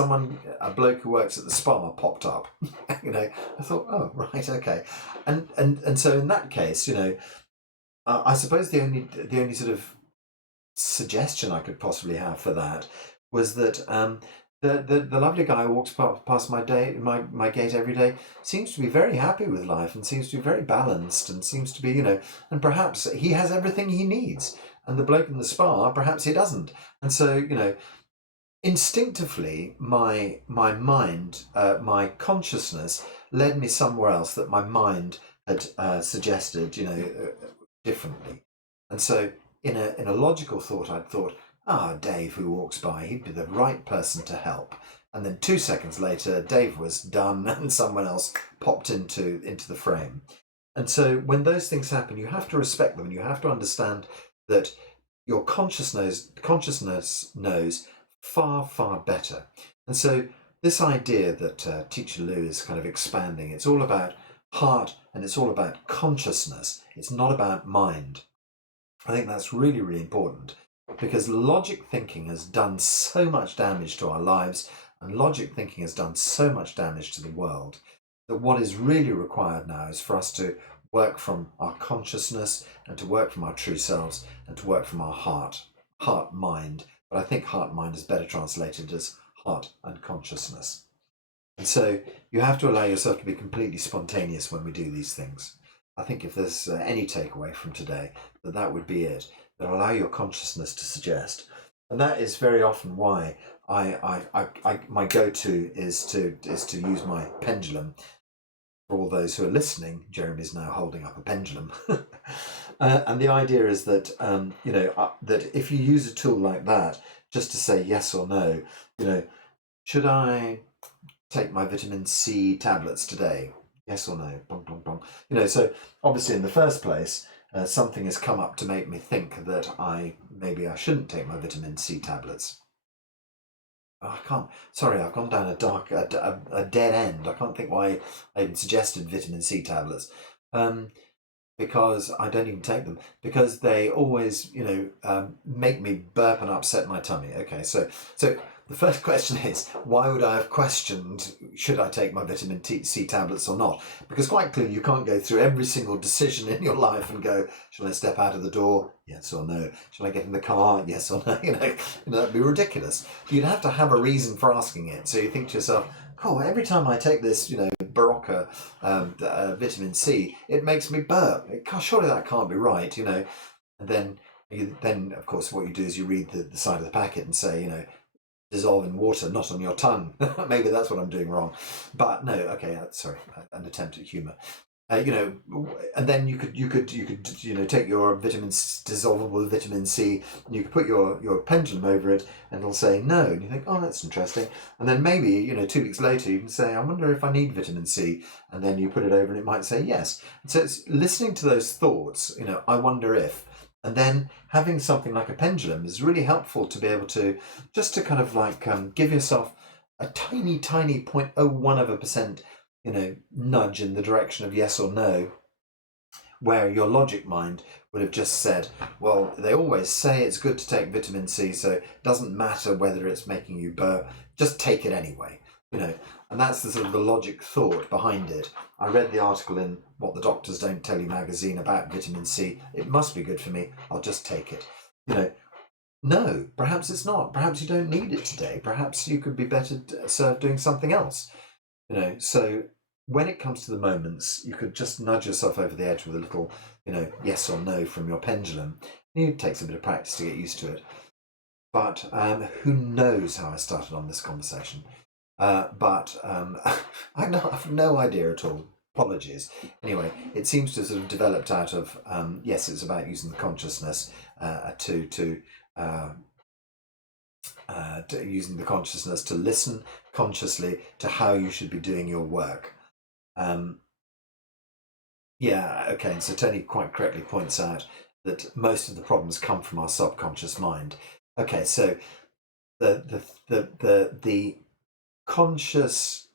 a bloke who works at the spa popped up. I thought, oh, right, okay. And so in that case, I suppose the only sort of suggestion I could possibly have for that was that the lovely guy who walks past my gate every day seems to be very happy with life, and seems to be very balanced, and seems to be and perhaps he has everything he needs, and the bloke in the spa perhaps he doesn't. And so instinctively my mind, my consciousness led me somewhere else that my mind had suggested differently. And so in a logical thought, I'd thought, Dave who walks by, he'd be the right person to help. And then 2 seconds later, Dave was done and someone else popped into the frame. And so when those things happen, you have to respect them, and you have to understand that your consciousness knows far, far better. And so this idea that Teacher Lou is kind of expanding, it's all about heart and it's all about consciousness. It's not about mind. I think that's really, really important, because logic thinking has done so much damage to our lives, and logic thinking has done so much damage to the world, that what is really required now is for us to work from our consciousness, and to work from our true selves, and to work from our heart, mind. But I think heart mind is better translated as heart and consciousness. And so you have to allow yourself to be completely spontaneous when we do these things. I think if there's any takeaway from today, that would be it. That allow your consciousness to suggest. And that is very often why my go-to is to use my pendulum. For all those who are listening, Jeremy's now holding up a pendulum. And the idea is that, that if you use a tool like that, just to say yes or no, should I take my vitamin C tablets today? Yes or no? Bong, bong, bong. So obviously in the first place, something has come up to make me think that maybe I shouldn't take my vitamin C tablets. I can't. Sorry, I've gone down a dead end. I can't think why I even suggested vitamin C tablets. Because I don't even take them, because they always, make me burp and upset my tummy. Okay, so the first question is, why would I have questioned, should I take my vitamin C tablets or not? Because quite clearly you can't go through every single decision in your life and go, shall I step out of the door? Yes or no. Shall I get in the car? Yes or no. That'd be ridiculous. You'd have to have a reason for asking it. So you think to yourself, cool, every time I take this, Barocca vitamin C, it makes me burp. Surely that can't be right, And then, of course, what you do is you read the side of the packet and say, dissolve in water, not on your tongue. Maybe that's what I'm doing wrong. But no, okay, sorry, an attempt at humour. And then you could take your dissolvable vitamin C, and you could put your pendulum over it, and it'll say no, and you think, oh, that's interesting. And then maybe 2 weeks later you can say, I wonder if I need vitamin C, and then you put it over, and it might say yes. And so it's listening to those thoughts. I wonder if. And then having something like a pendulum is really helpful to be able to just to kind of like give yourself a tiny 0.01%, nudge in the direction of yes or no, where your logic mind would have just said, well, they always say it's good to take vitamin C, so it doesn't matter whether it's making you burp, just take it anyway, and that's the sort of the logic thought behind it. I read the article in What the Doctors Don't Tell You magazine about vitamin C. It must be good for me. I'll just take it. No, perhaps it's not. Perhaps you don't need it today. Perhaps you could be better served doing something else. So when it comes to the moments, you could just nudge yourself over the edge with a little, yes or no from your pendulum. It takes a bit of practice to get used to it. But who knows how I started on this conversation? But I have no idea at all. Apologies. Anyway, it seems to have sort of developed out of yes, it's about using the consciousness to using the consciousness to listen consciously to how you should be doing your work. Yeah, okay. And so Tony quite correctly points out that most of the problems come from our subconscious mind. Okay, so the conscious,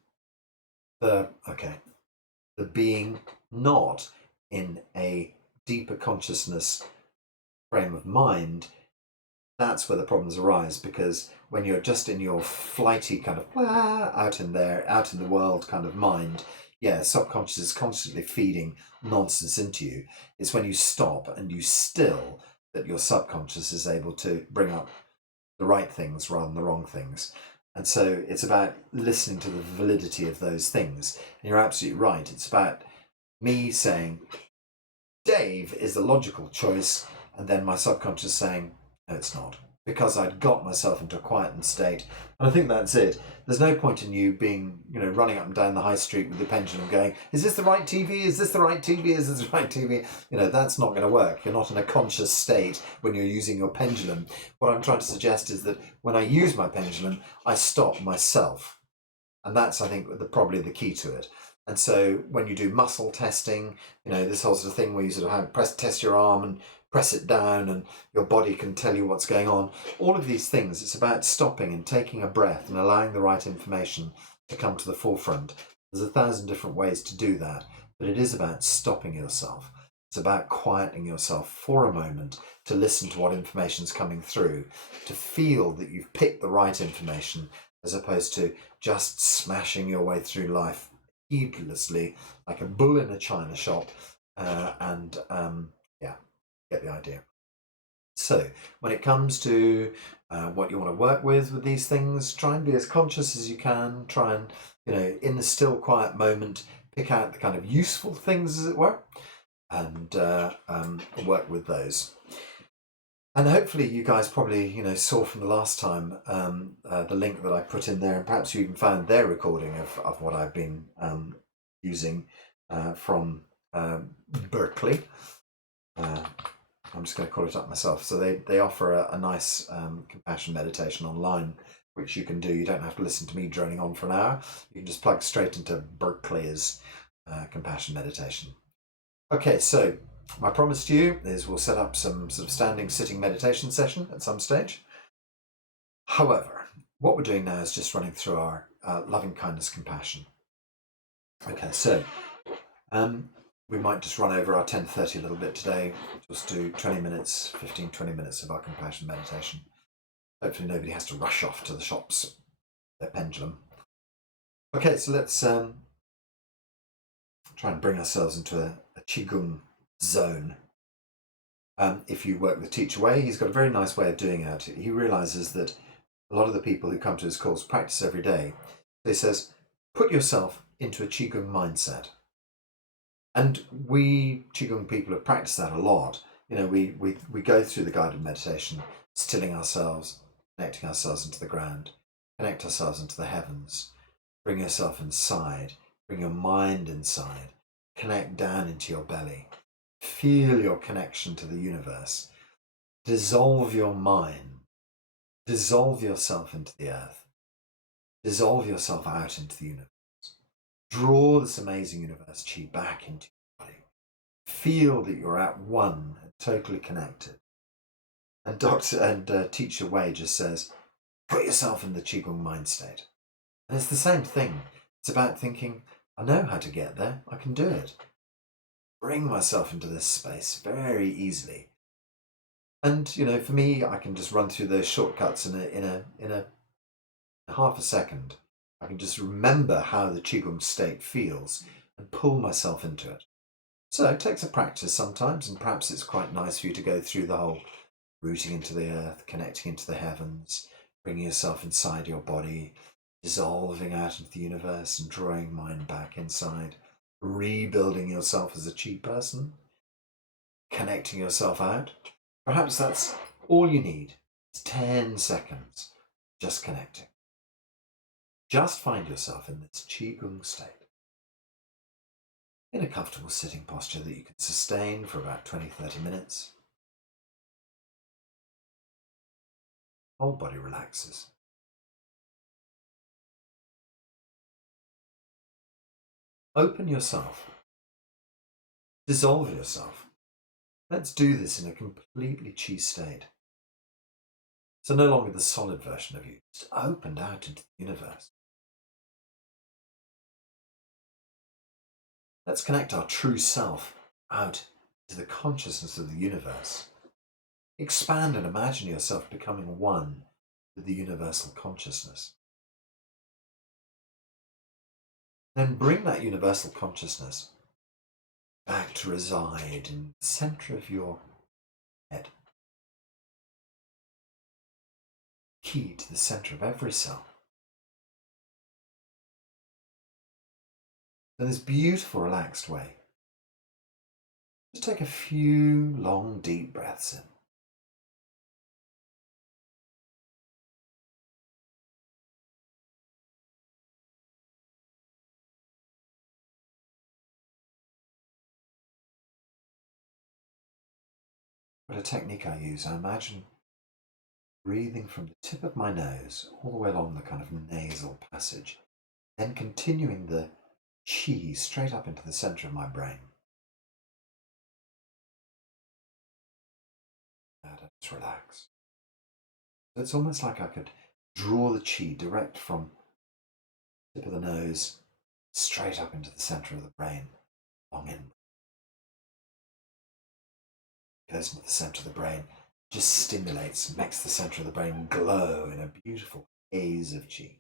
the being not in a deeper consciousness frame of mind, that's where the problems arise, because when you're just in your flighty kind of out in the world kind of mind, subconscious is constantly feeding nonsense into you. It's when you stop and you still that your subconscious is able to bring up the right things rather than the wrong things. And so it's about listening to the validity of those things. And you're absolutely right. It's about me saying, Dave is the logical choice, and then my subconscious saying, no, it's not, because I'd got myself into a quietened state. And I think that's it. There's no point in you being, running up and down the high street with the pendulum going, is this the right TV? Is this the right TV? Is this the right TV? That's not going to work. You're not in a conscious state when you're using your pendulum. What I'm trying to suggest is that when I use my pendulum, I stop myself. And that's, I think, probably the key to it. And so when you do muscle testing, this whole sort of thing where you sort of test your arm and press it down and your body can tell you what's going on. All of these things, it's about stopping and taking a breath and allowing the right information to come to the forefront. There's 1,000 different ways to do that, but it is about stopping yourself. It's about quietening yourself for a moment to listen to what information's coming through, to feel that you've picked the right information, as opposed to just smashing your way through life heedlessly like a bull in a china shop, get the idea. So when it comes to what you want to work with these things, try and be as conscious as you can. Try and, in the still quiet moment, pick out the kind of useful things, as it were, and work with those. And hopefully you guys probably, saw from the last time the link that I put in there, and perhaps you even found their recording of what I've been using from Berkeley. I'm just going to call it up myself. So they offer a nice compassion meditation online, which you can do. You don't have to listen to me droning on for an hour. You can just plug straight into Berkeley's compassion meditation. Okay, so my promise to you is we'll set up some sort of standing sitting meditation session at some stage. However, what we're doing now is just running through our loving kindness compassion. Okay, so we might just run over our 10:30 a little bit today. Just do 20 minutes of our compassion meditation. Hopefully nobody has to rush off to the shops, their pendulum. Okay, so let's try and bring ourselves into a Qigong zone. If you work with Teacher Wei, he's got a very nice way of doing it. He realizes that a lot of the people who come to his course practice every day. He says, put yourself into a Qigong mindset. And we Qigong people have practiced that a lot. We go through the guided meditation, stilling ourselves, connecting ourselves into the ground, connect ourselves into the heavens, bring yourself inside, bring your mind inside, connect down into your belly, feel your connection to the universe, dissolve your mind, dissolve yourself into the earth, dissolve yourself out into the universe. Draw this amazing universe chi back into your body. Feel that you're at one and totally connected. And Teacher Wei just says, put yourself in the Qigong mind state. And it's the same thing. It's about thinking, I know how to get there. I can do it. Bring myself into this space very easily. And for me, I can just run through those shortcuts in a half a second. I can just remember how the Qigong state feels and pull myself into it. So it takes a practice sometimes, and perhaps it's quite nice for you to go through the whole rooting into the earth, connecting into the heavens, bringing yourself inside your body, dissolving out into the universe and drawing mind back inside, rebuilding yourself as a chi person, connecting yourself out. Perhaps that's all you need. It's 10 seconds, just connecting. Just find yourself in this Qigong state, in a comfortable sitting posture that you can sustain for about 20-30 minutes. Whole body relaxes. Open yourself. Dissolve yourself. Let's do this in a completely chi state. So no longer the solid version of you, just opened out into the universe. Let's connect our true self out to the consciousness of the universe. Expand and imagine yourself becoming one with the universal consciousness. Then bring that universal consciousness back to reside in the center of your head. Key to the center of every cell. In this beautiful, relaxed way, just take a few long, deep breaths in. But a technique I use, I imagine breathing from the tip of my nose all the way along the kind of nasal passage, then continuing the chi straight up into the center of my brain. And just relax. So it's almost like I could draw the chi direct from the tip of the nose straight up into the center of the brain, long in. Goes into the center of the brain, just stimulates, makes the center of the brain glow in a beautiful haze of chi.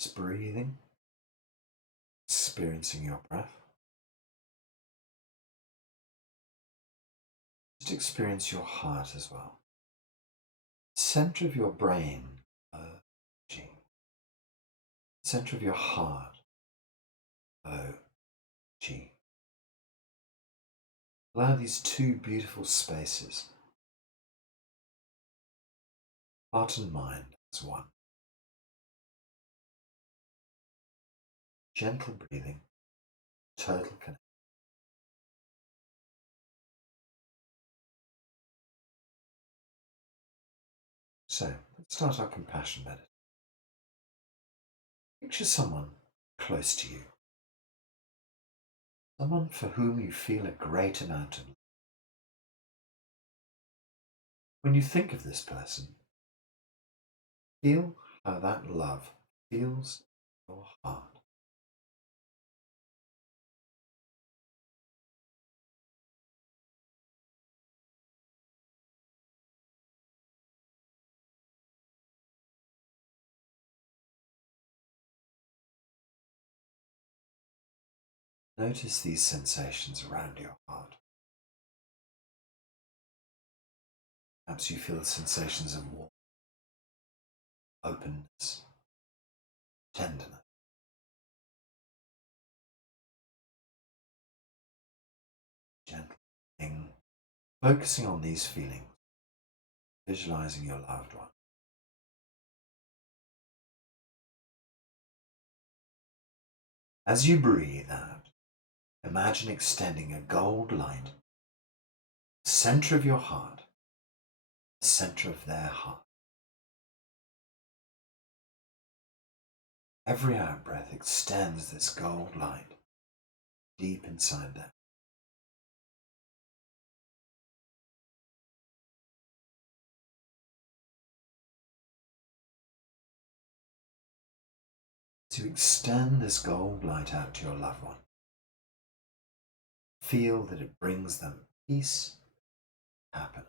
Just breathing, experiencing your breath. Just experience your heart as well. Center of your brain, chi. Center of your heart, chi. Allow these two beautiful spaces, heart and mind, as one. Gentle breathing, total connection. So, let's start our compassion meditation. Picture someone close to you, someone for whom you feel a great amount of love. When you think of this person, feel how that love feels in your heart. Notice these sensations around your heart. Perhaps you feel sensations of warmth, openness, tenderness, gentling. Focusing on these feelings, visualizing your loved one. As you breathe out, imagine extending a gold light, the center of your heart, the center of their heart. Every out-breath extends this gold light deep inside them. To extend this gold light out to your loved one, feel that it brings them peace, happiness.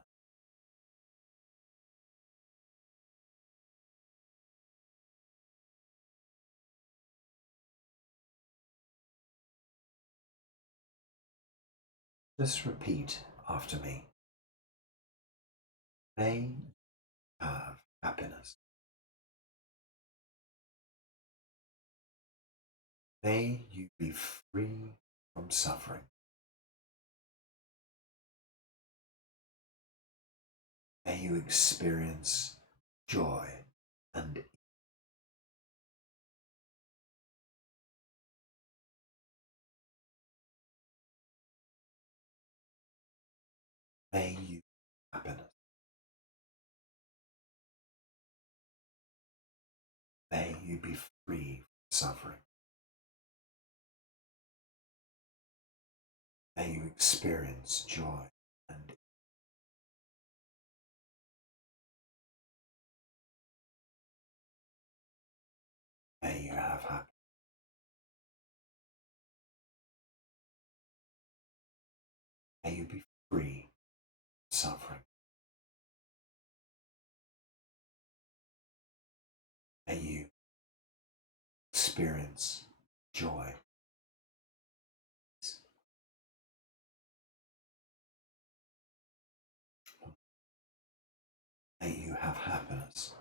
Just repeat after me. May you have happiness. May you be free from suffering. May you experience joy and ease. May you have happiness. May you be free from suffering. May you experience joy and ease. May you have happiness. May you be free from suffering. May you experience joy. May you have happiness.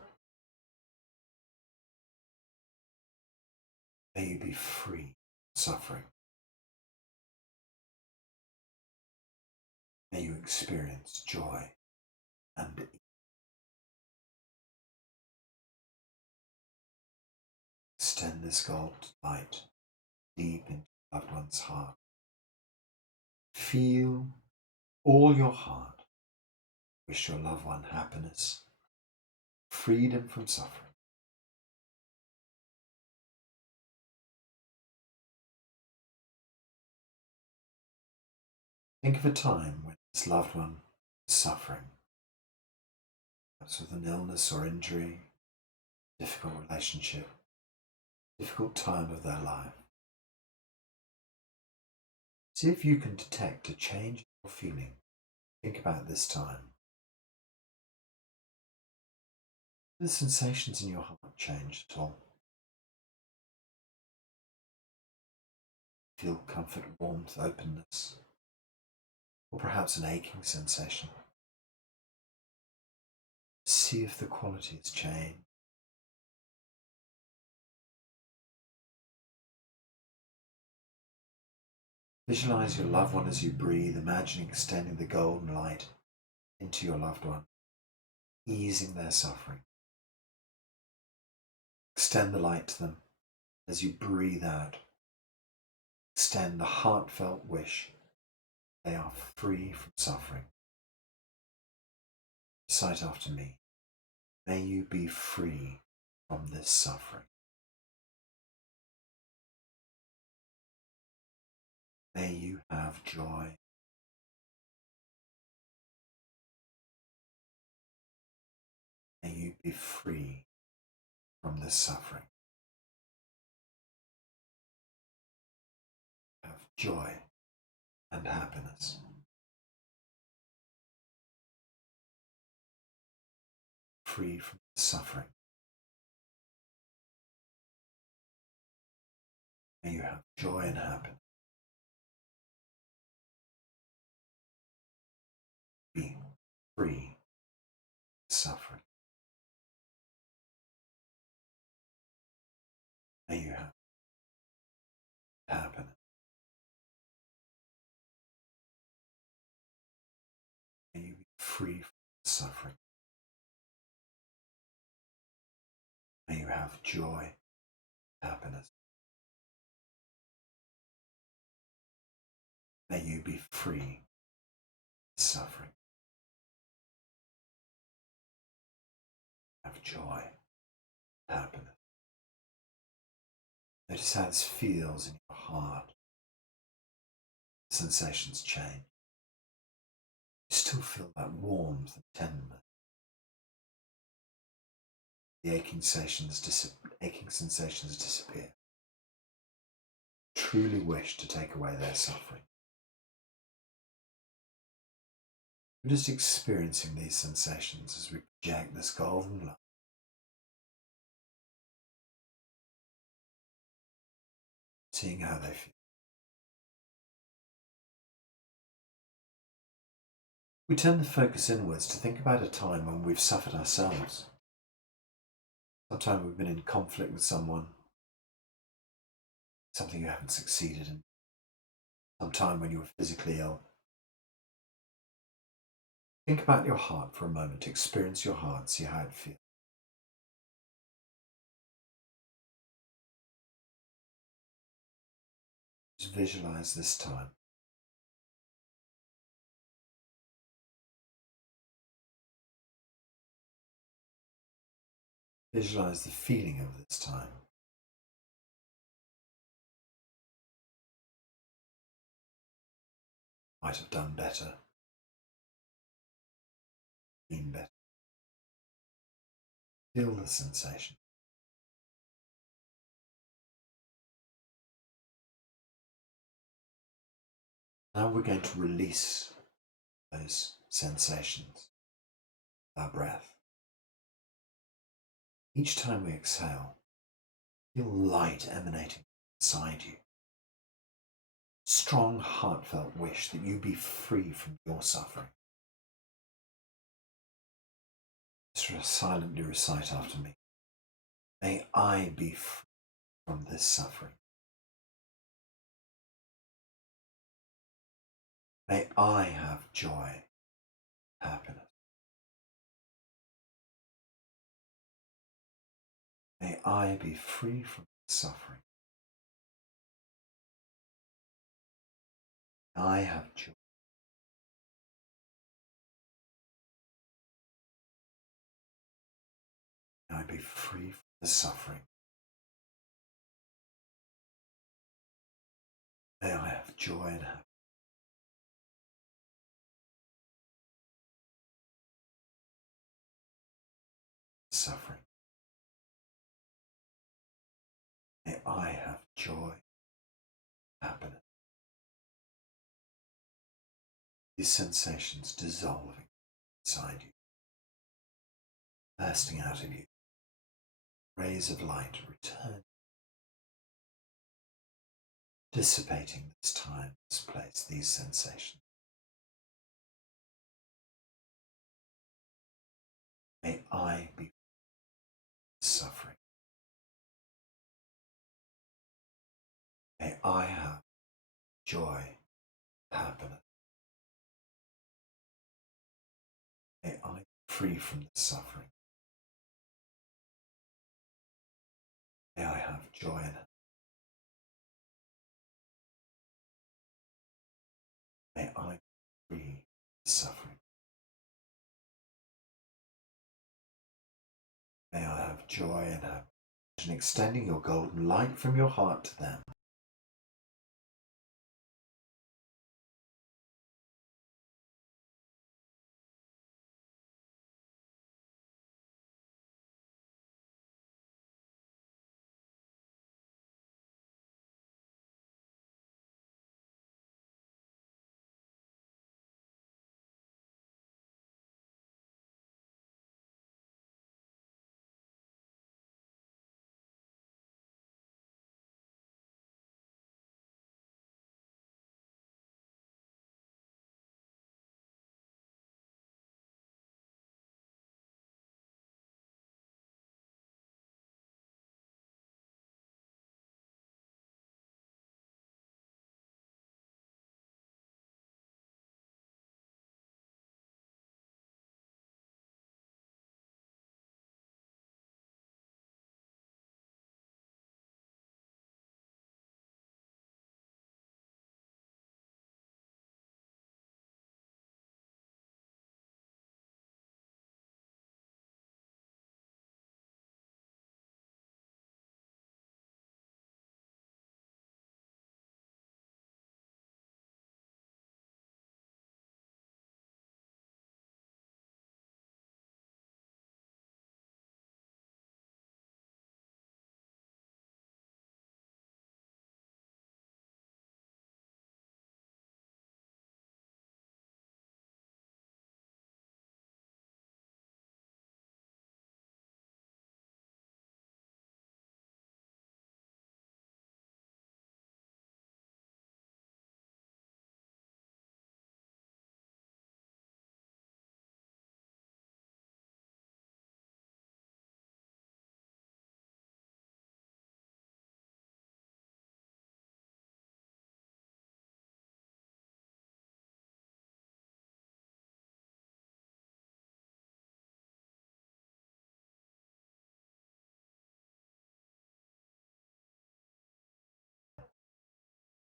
May you be free from suffering. May you experience joy and ease. Extend this gold light deep into your loved one's heart. Feel all your heart. Wish your loved one happiness, freedom from suffering. Think of a time when this loved one is suffering, perhaps with an illness or injury, difficult relationship, difficult time of their life. See if you can detect a change in your feeling. Think about this time. Do the sensations in your heart change at all? Feel comfort, warmth, openness, or perhaps an aching sensation. See if the quality has changed. Visualize your loved one as you breathe, imagine extending the golden light into your loved one, easing their suffering. Extend the light to them as you breathe out. Extend the heartfelt wish they are free from suffering. Recite after me. May you be free from this suffering. May you have joy. be free from this suffering. Have joy and happiness. Free from suffering. May you have joy and happiness. Be free from suffering. May you have happiness. May you be free from suffering. May you have joy, happiness. May you be free from suffering. Have joy, happiness. Notice how this feels in your heart. Sensations change. You still feel that warmth and tenderness. The aching sensations disappear. Truly wish to take away their suffering. We're just experiencing these sensations as we project this golden light. Seeing how they feel. We turn the focus inwards to think about a time when we've suffered ourselves. Sometime we've been in conflict with someone, something you haven't succeeded in, sometime when you were physically ill. Think about your heart for a moment, experience your heart, see how it feels. Just visualize this time. Visualize the feeling of this time. Might have done better, been better. Feel the sensation. Now we're going to release those sensations with our breath. Each time we exhale, feel light emanating inside you. Strong, heartfelt wish that you be free from your suffering. Just silently recite after me. May I be free from this suffering. May I have joy, happiness. May I be free from suffering. May I have joy. May I be free from the suffering. May I have joy and happiness. Suffering. May I have joy, happiness. These sensations dissolving inside you, bursting out of you. Rays of light return, dissipating this time, this place, these sensations. May I be suffering. May I have joy, happiness. May I be free from the suffering. May I have joy and happiness. May I be free from the suffering. May I have joy and happiness. And extending your golden light from your heart to them.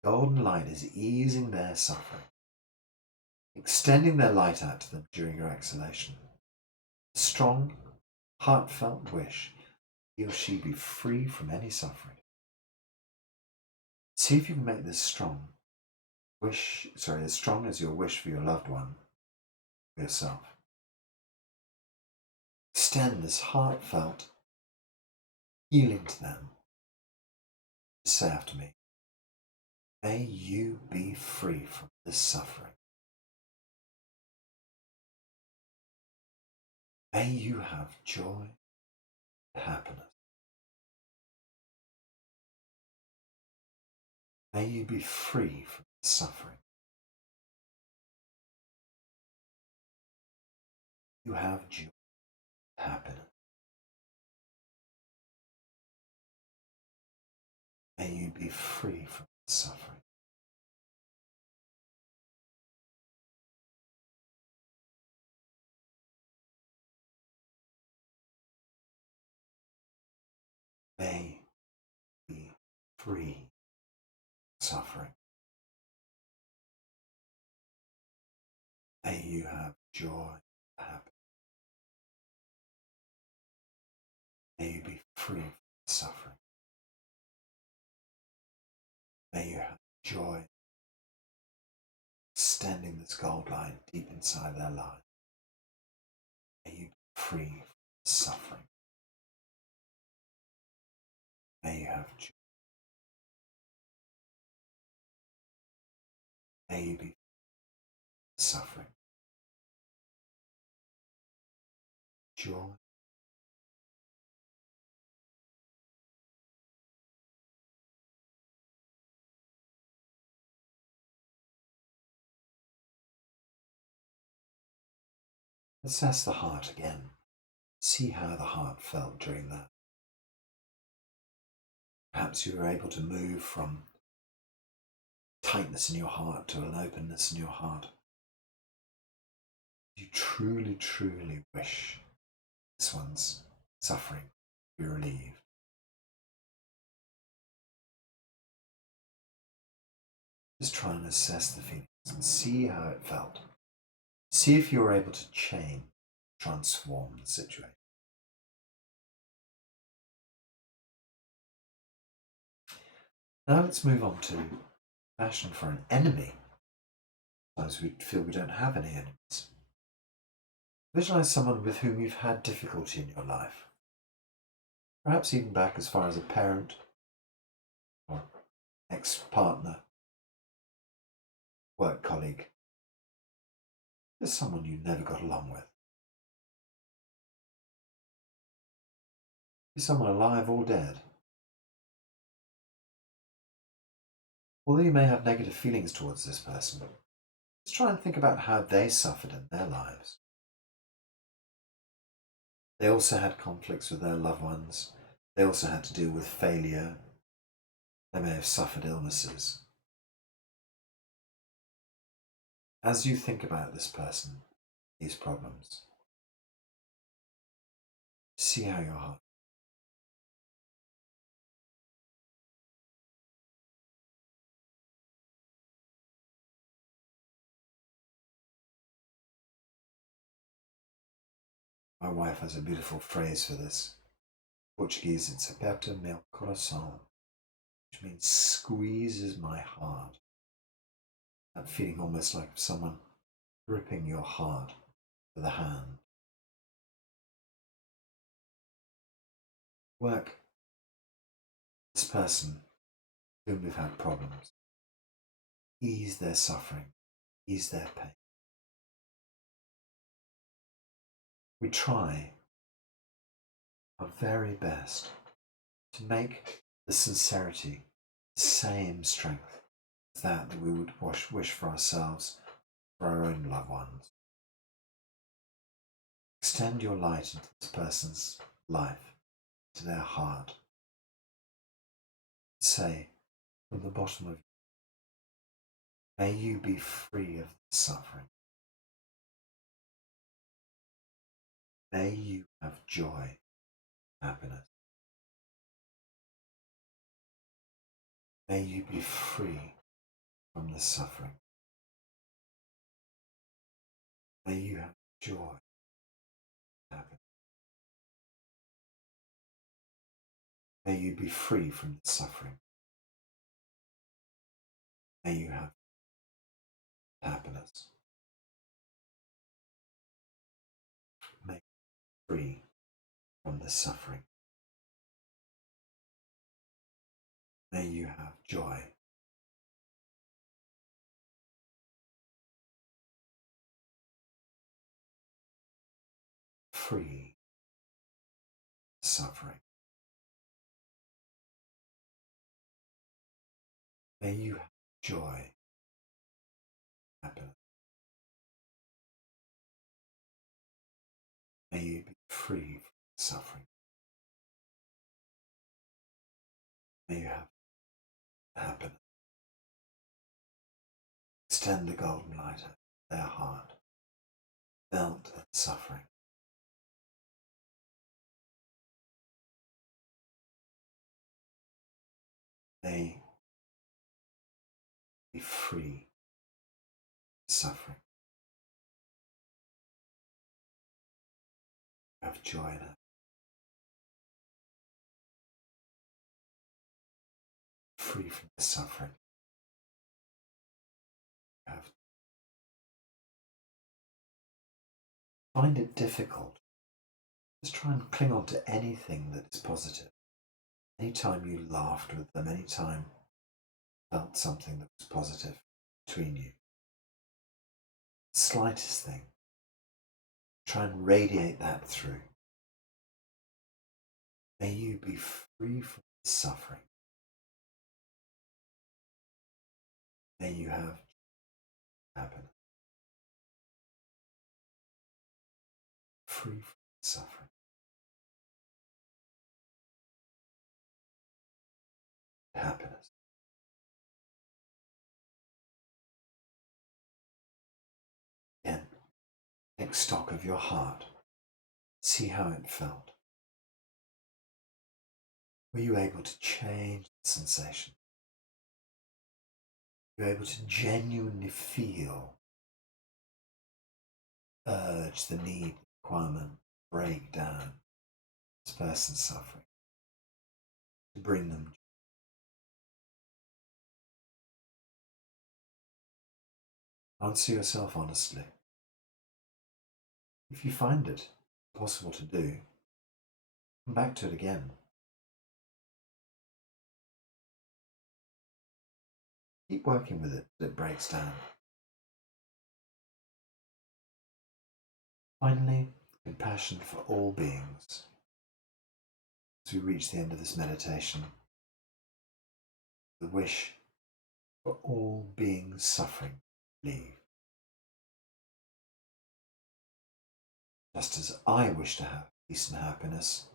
Golden light is easing their suffering, extending their light out to them during your exhalation. Strong, heartfelt wish he or she be free from any suffering. See if you can make this strong. As strong as your wish for your loved one, for yourself. Extend this heartfelt healing to them. Say after me, may you be free from this suffering. May you have joy and happiness. May you be free from this suffering. You have joy and happiness. May you be free from this suffering. May you be free from suffering. May you have joy and happiness. May you be free from suffering. May you have joy, extending this gold line deep inside their life. May you be free from suffering. May you have joy. May you be free from suffering. Joy. Assess the heart again. See how the heart felt during that. Perhaps you were able to move from tightness in your heart to an openness in your heart. You truly, truly wish this one's suffering to be relieved. Just try and assess the feelings and see how it felt. See if you're able to change, transform the situation. Now let's move on to compassion for an enemy. Sometimes we feel we don't have any enemies. Visualize someone with whom you've had difficulty in your life. Perhaps even back as far as a parent or ex-partner, work colleague. There's someone you never got along with. Is someone alive or dead? Although you may have negative feelings towards this person, let's try and think about how they suffered in their lives. They also had conflicts with their loved ones. They also had to deal with failure. They may have suffered illnesses. As you think about this person, these problems, see how your heart. My wife has a beautiful phrase for this. In Portuguese, it's aperta meu coração, which means squeezes my heart. That feeling almost like someone gripping your heart with a hand. Work this person with whom we've had problems. Ease their suffering, ease their pain. We try our very best to make the sincerity the same strength as that we would wish for ourselves, for our own loved ones. Extend your light into this person's life, to their heart. Say from the bottom of you, may you be free of suffering. May you have joy, happiness. May you be free from the suffering. May you have joy, happiness. May you be free from the suffering. May you have happiness. May you be free from the suffering. May you have joy. Free from suffering. May you have joy, happiness. May you be free from suffering. May you have happiness. Extend the golden light over their heart, melt in suffering. May be free from suffering. Have joy in it. Free from the suffering. Find it difficult. Just try and cling on to anything that is positive. Anytime you laughed with them, anytime you felt something that was positive between you, the slightest thing, try and radiate that through. May you be free from the suffering. May you have happiness. Free from the suffering. Happiness. Again, take stock of your heart. See how it felt. Were you able to change the sensation? Were you able to genuinely feel urge, the need, the requirement, break down this person's suffering, to bring them? Answer yourself honestly. If you find it possible to do, come back to it again. Keep working with it till it breaks down. Finally, compassion for all beings. As we reach the end of this meditation, the wish for all beings suffering leave. Just as I wish to have peace and happiness,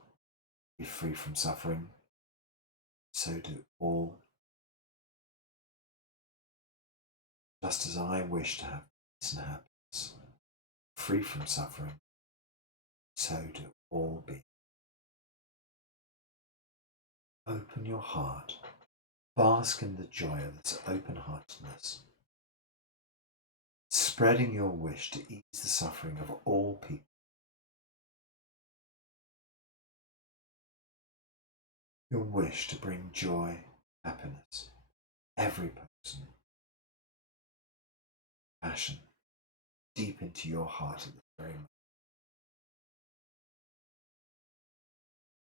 be free from suffering, so do all. Just as I wish to have peace and happiness, free from suffering, so do all beings. Open your heart, bask in the joy of this open-heartedness, spreading your wish to ease the suffering of all people. Your wish to bring joy, happiness, every person, passion, deep into your heart at this very moment.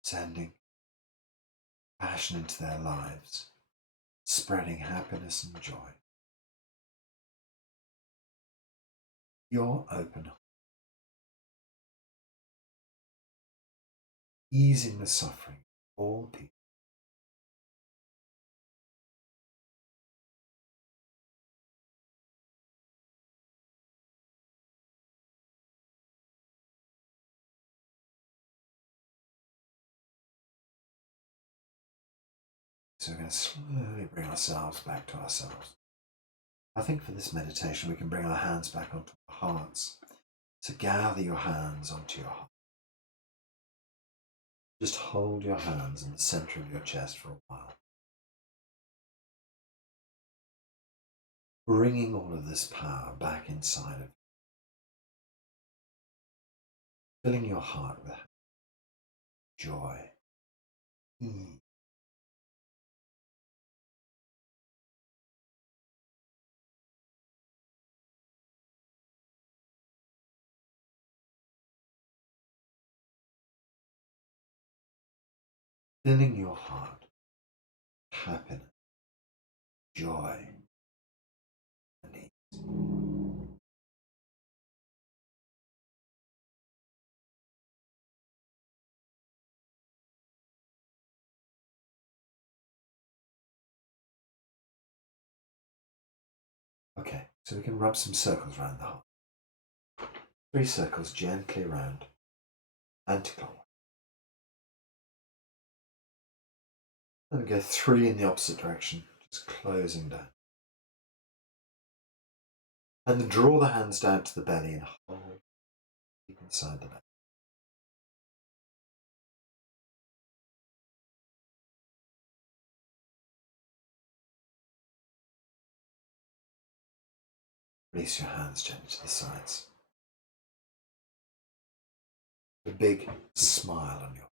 Sending passion into their lives, spreading happiness and joy. Your open heart, easing the suffering of all people. So we're going to slowly bring ourselves back to ourselves. I think for this meditation we can bring our hands back onto our hearts. So gather your hands onto your heart. Just hold your hands in the center of your chest for a while. bringing all of this power back inside of you, filling your heart with joy, ease. Filling your heart with happiness, joy, and ease. Okay, so we can rub some circles around the heart. 3 circles gently around, anti-clockwise. And go 3 in the opposite direction, just closing down. And then draw the hands down to the belly and hold deep inside the belly. Release your hands gently to the sides. A big smile on your.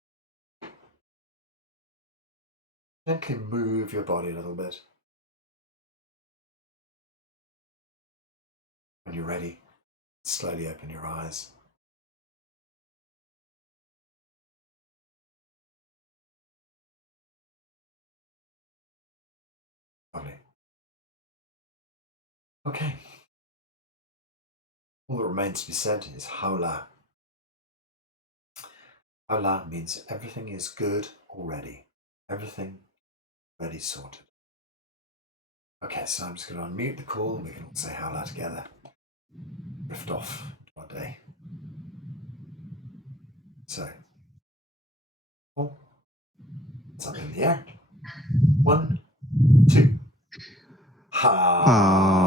Gently move your body a little bit. When you're ready, slowly open your eyes. Lovely. Okay. All that remains to be said is Haola. Haola means everything is good already. Everything ready sorted. Okay, so I'm just going to unmute the call and we can all say Haola together. Drift off to our day. So, it's up in the air. 1, 2. Ha.